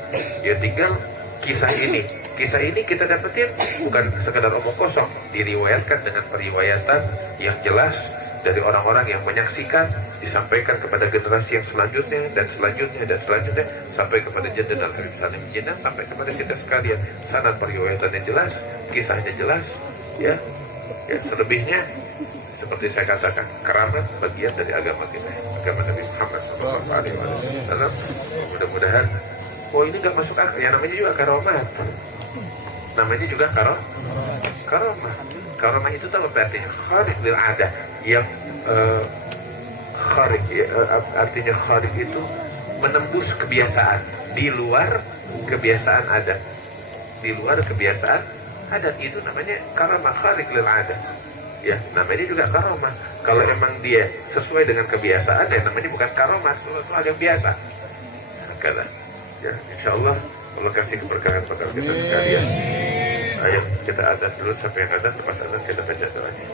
Ya, tinggal kisah ini kita dapetin bukan sekedar omong kosong, diriwayatkan dengan periwayatan yang jelas dari orang-orang yang menyaksikan, disampaikan kepada generasi yang selanjutnya dan selanjutnya dan selanjutnya sampai kepada jadwal al-Harif Salim Jinnah, sampai kepada kita sekalian. Sanad periwayatannya jelas, kisahnya jelas, ya. Ya, selebihnya seperti saya katakan, keramat bagian dari agama kita, agama Nabi Muhammad SAW. Mudah-mudahan, ini nggak masuk akal. Ya, namanya juga karamah. Namanya juga karamah. Karamah itu tahu artinya kharij bil adah. Yang kharij, artinya kharij itu menembus kebiasaan, di luar kebiasaan adat. Di luar kebiasaan adat itu namanya karamah, kharij lil adah. Ya, namanya juga karamah. Kalau emang dia sesuai dengan kebiasaan, ya namanya bukan karamah, itu agak biasa. Karena ya, insyaallah Allah kasih keberkahan pada kita sekalian. Ayo kita adat dulu sampai yang adat, lepas adat kita baca doanya.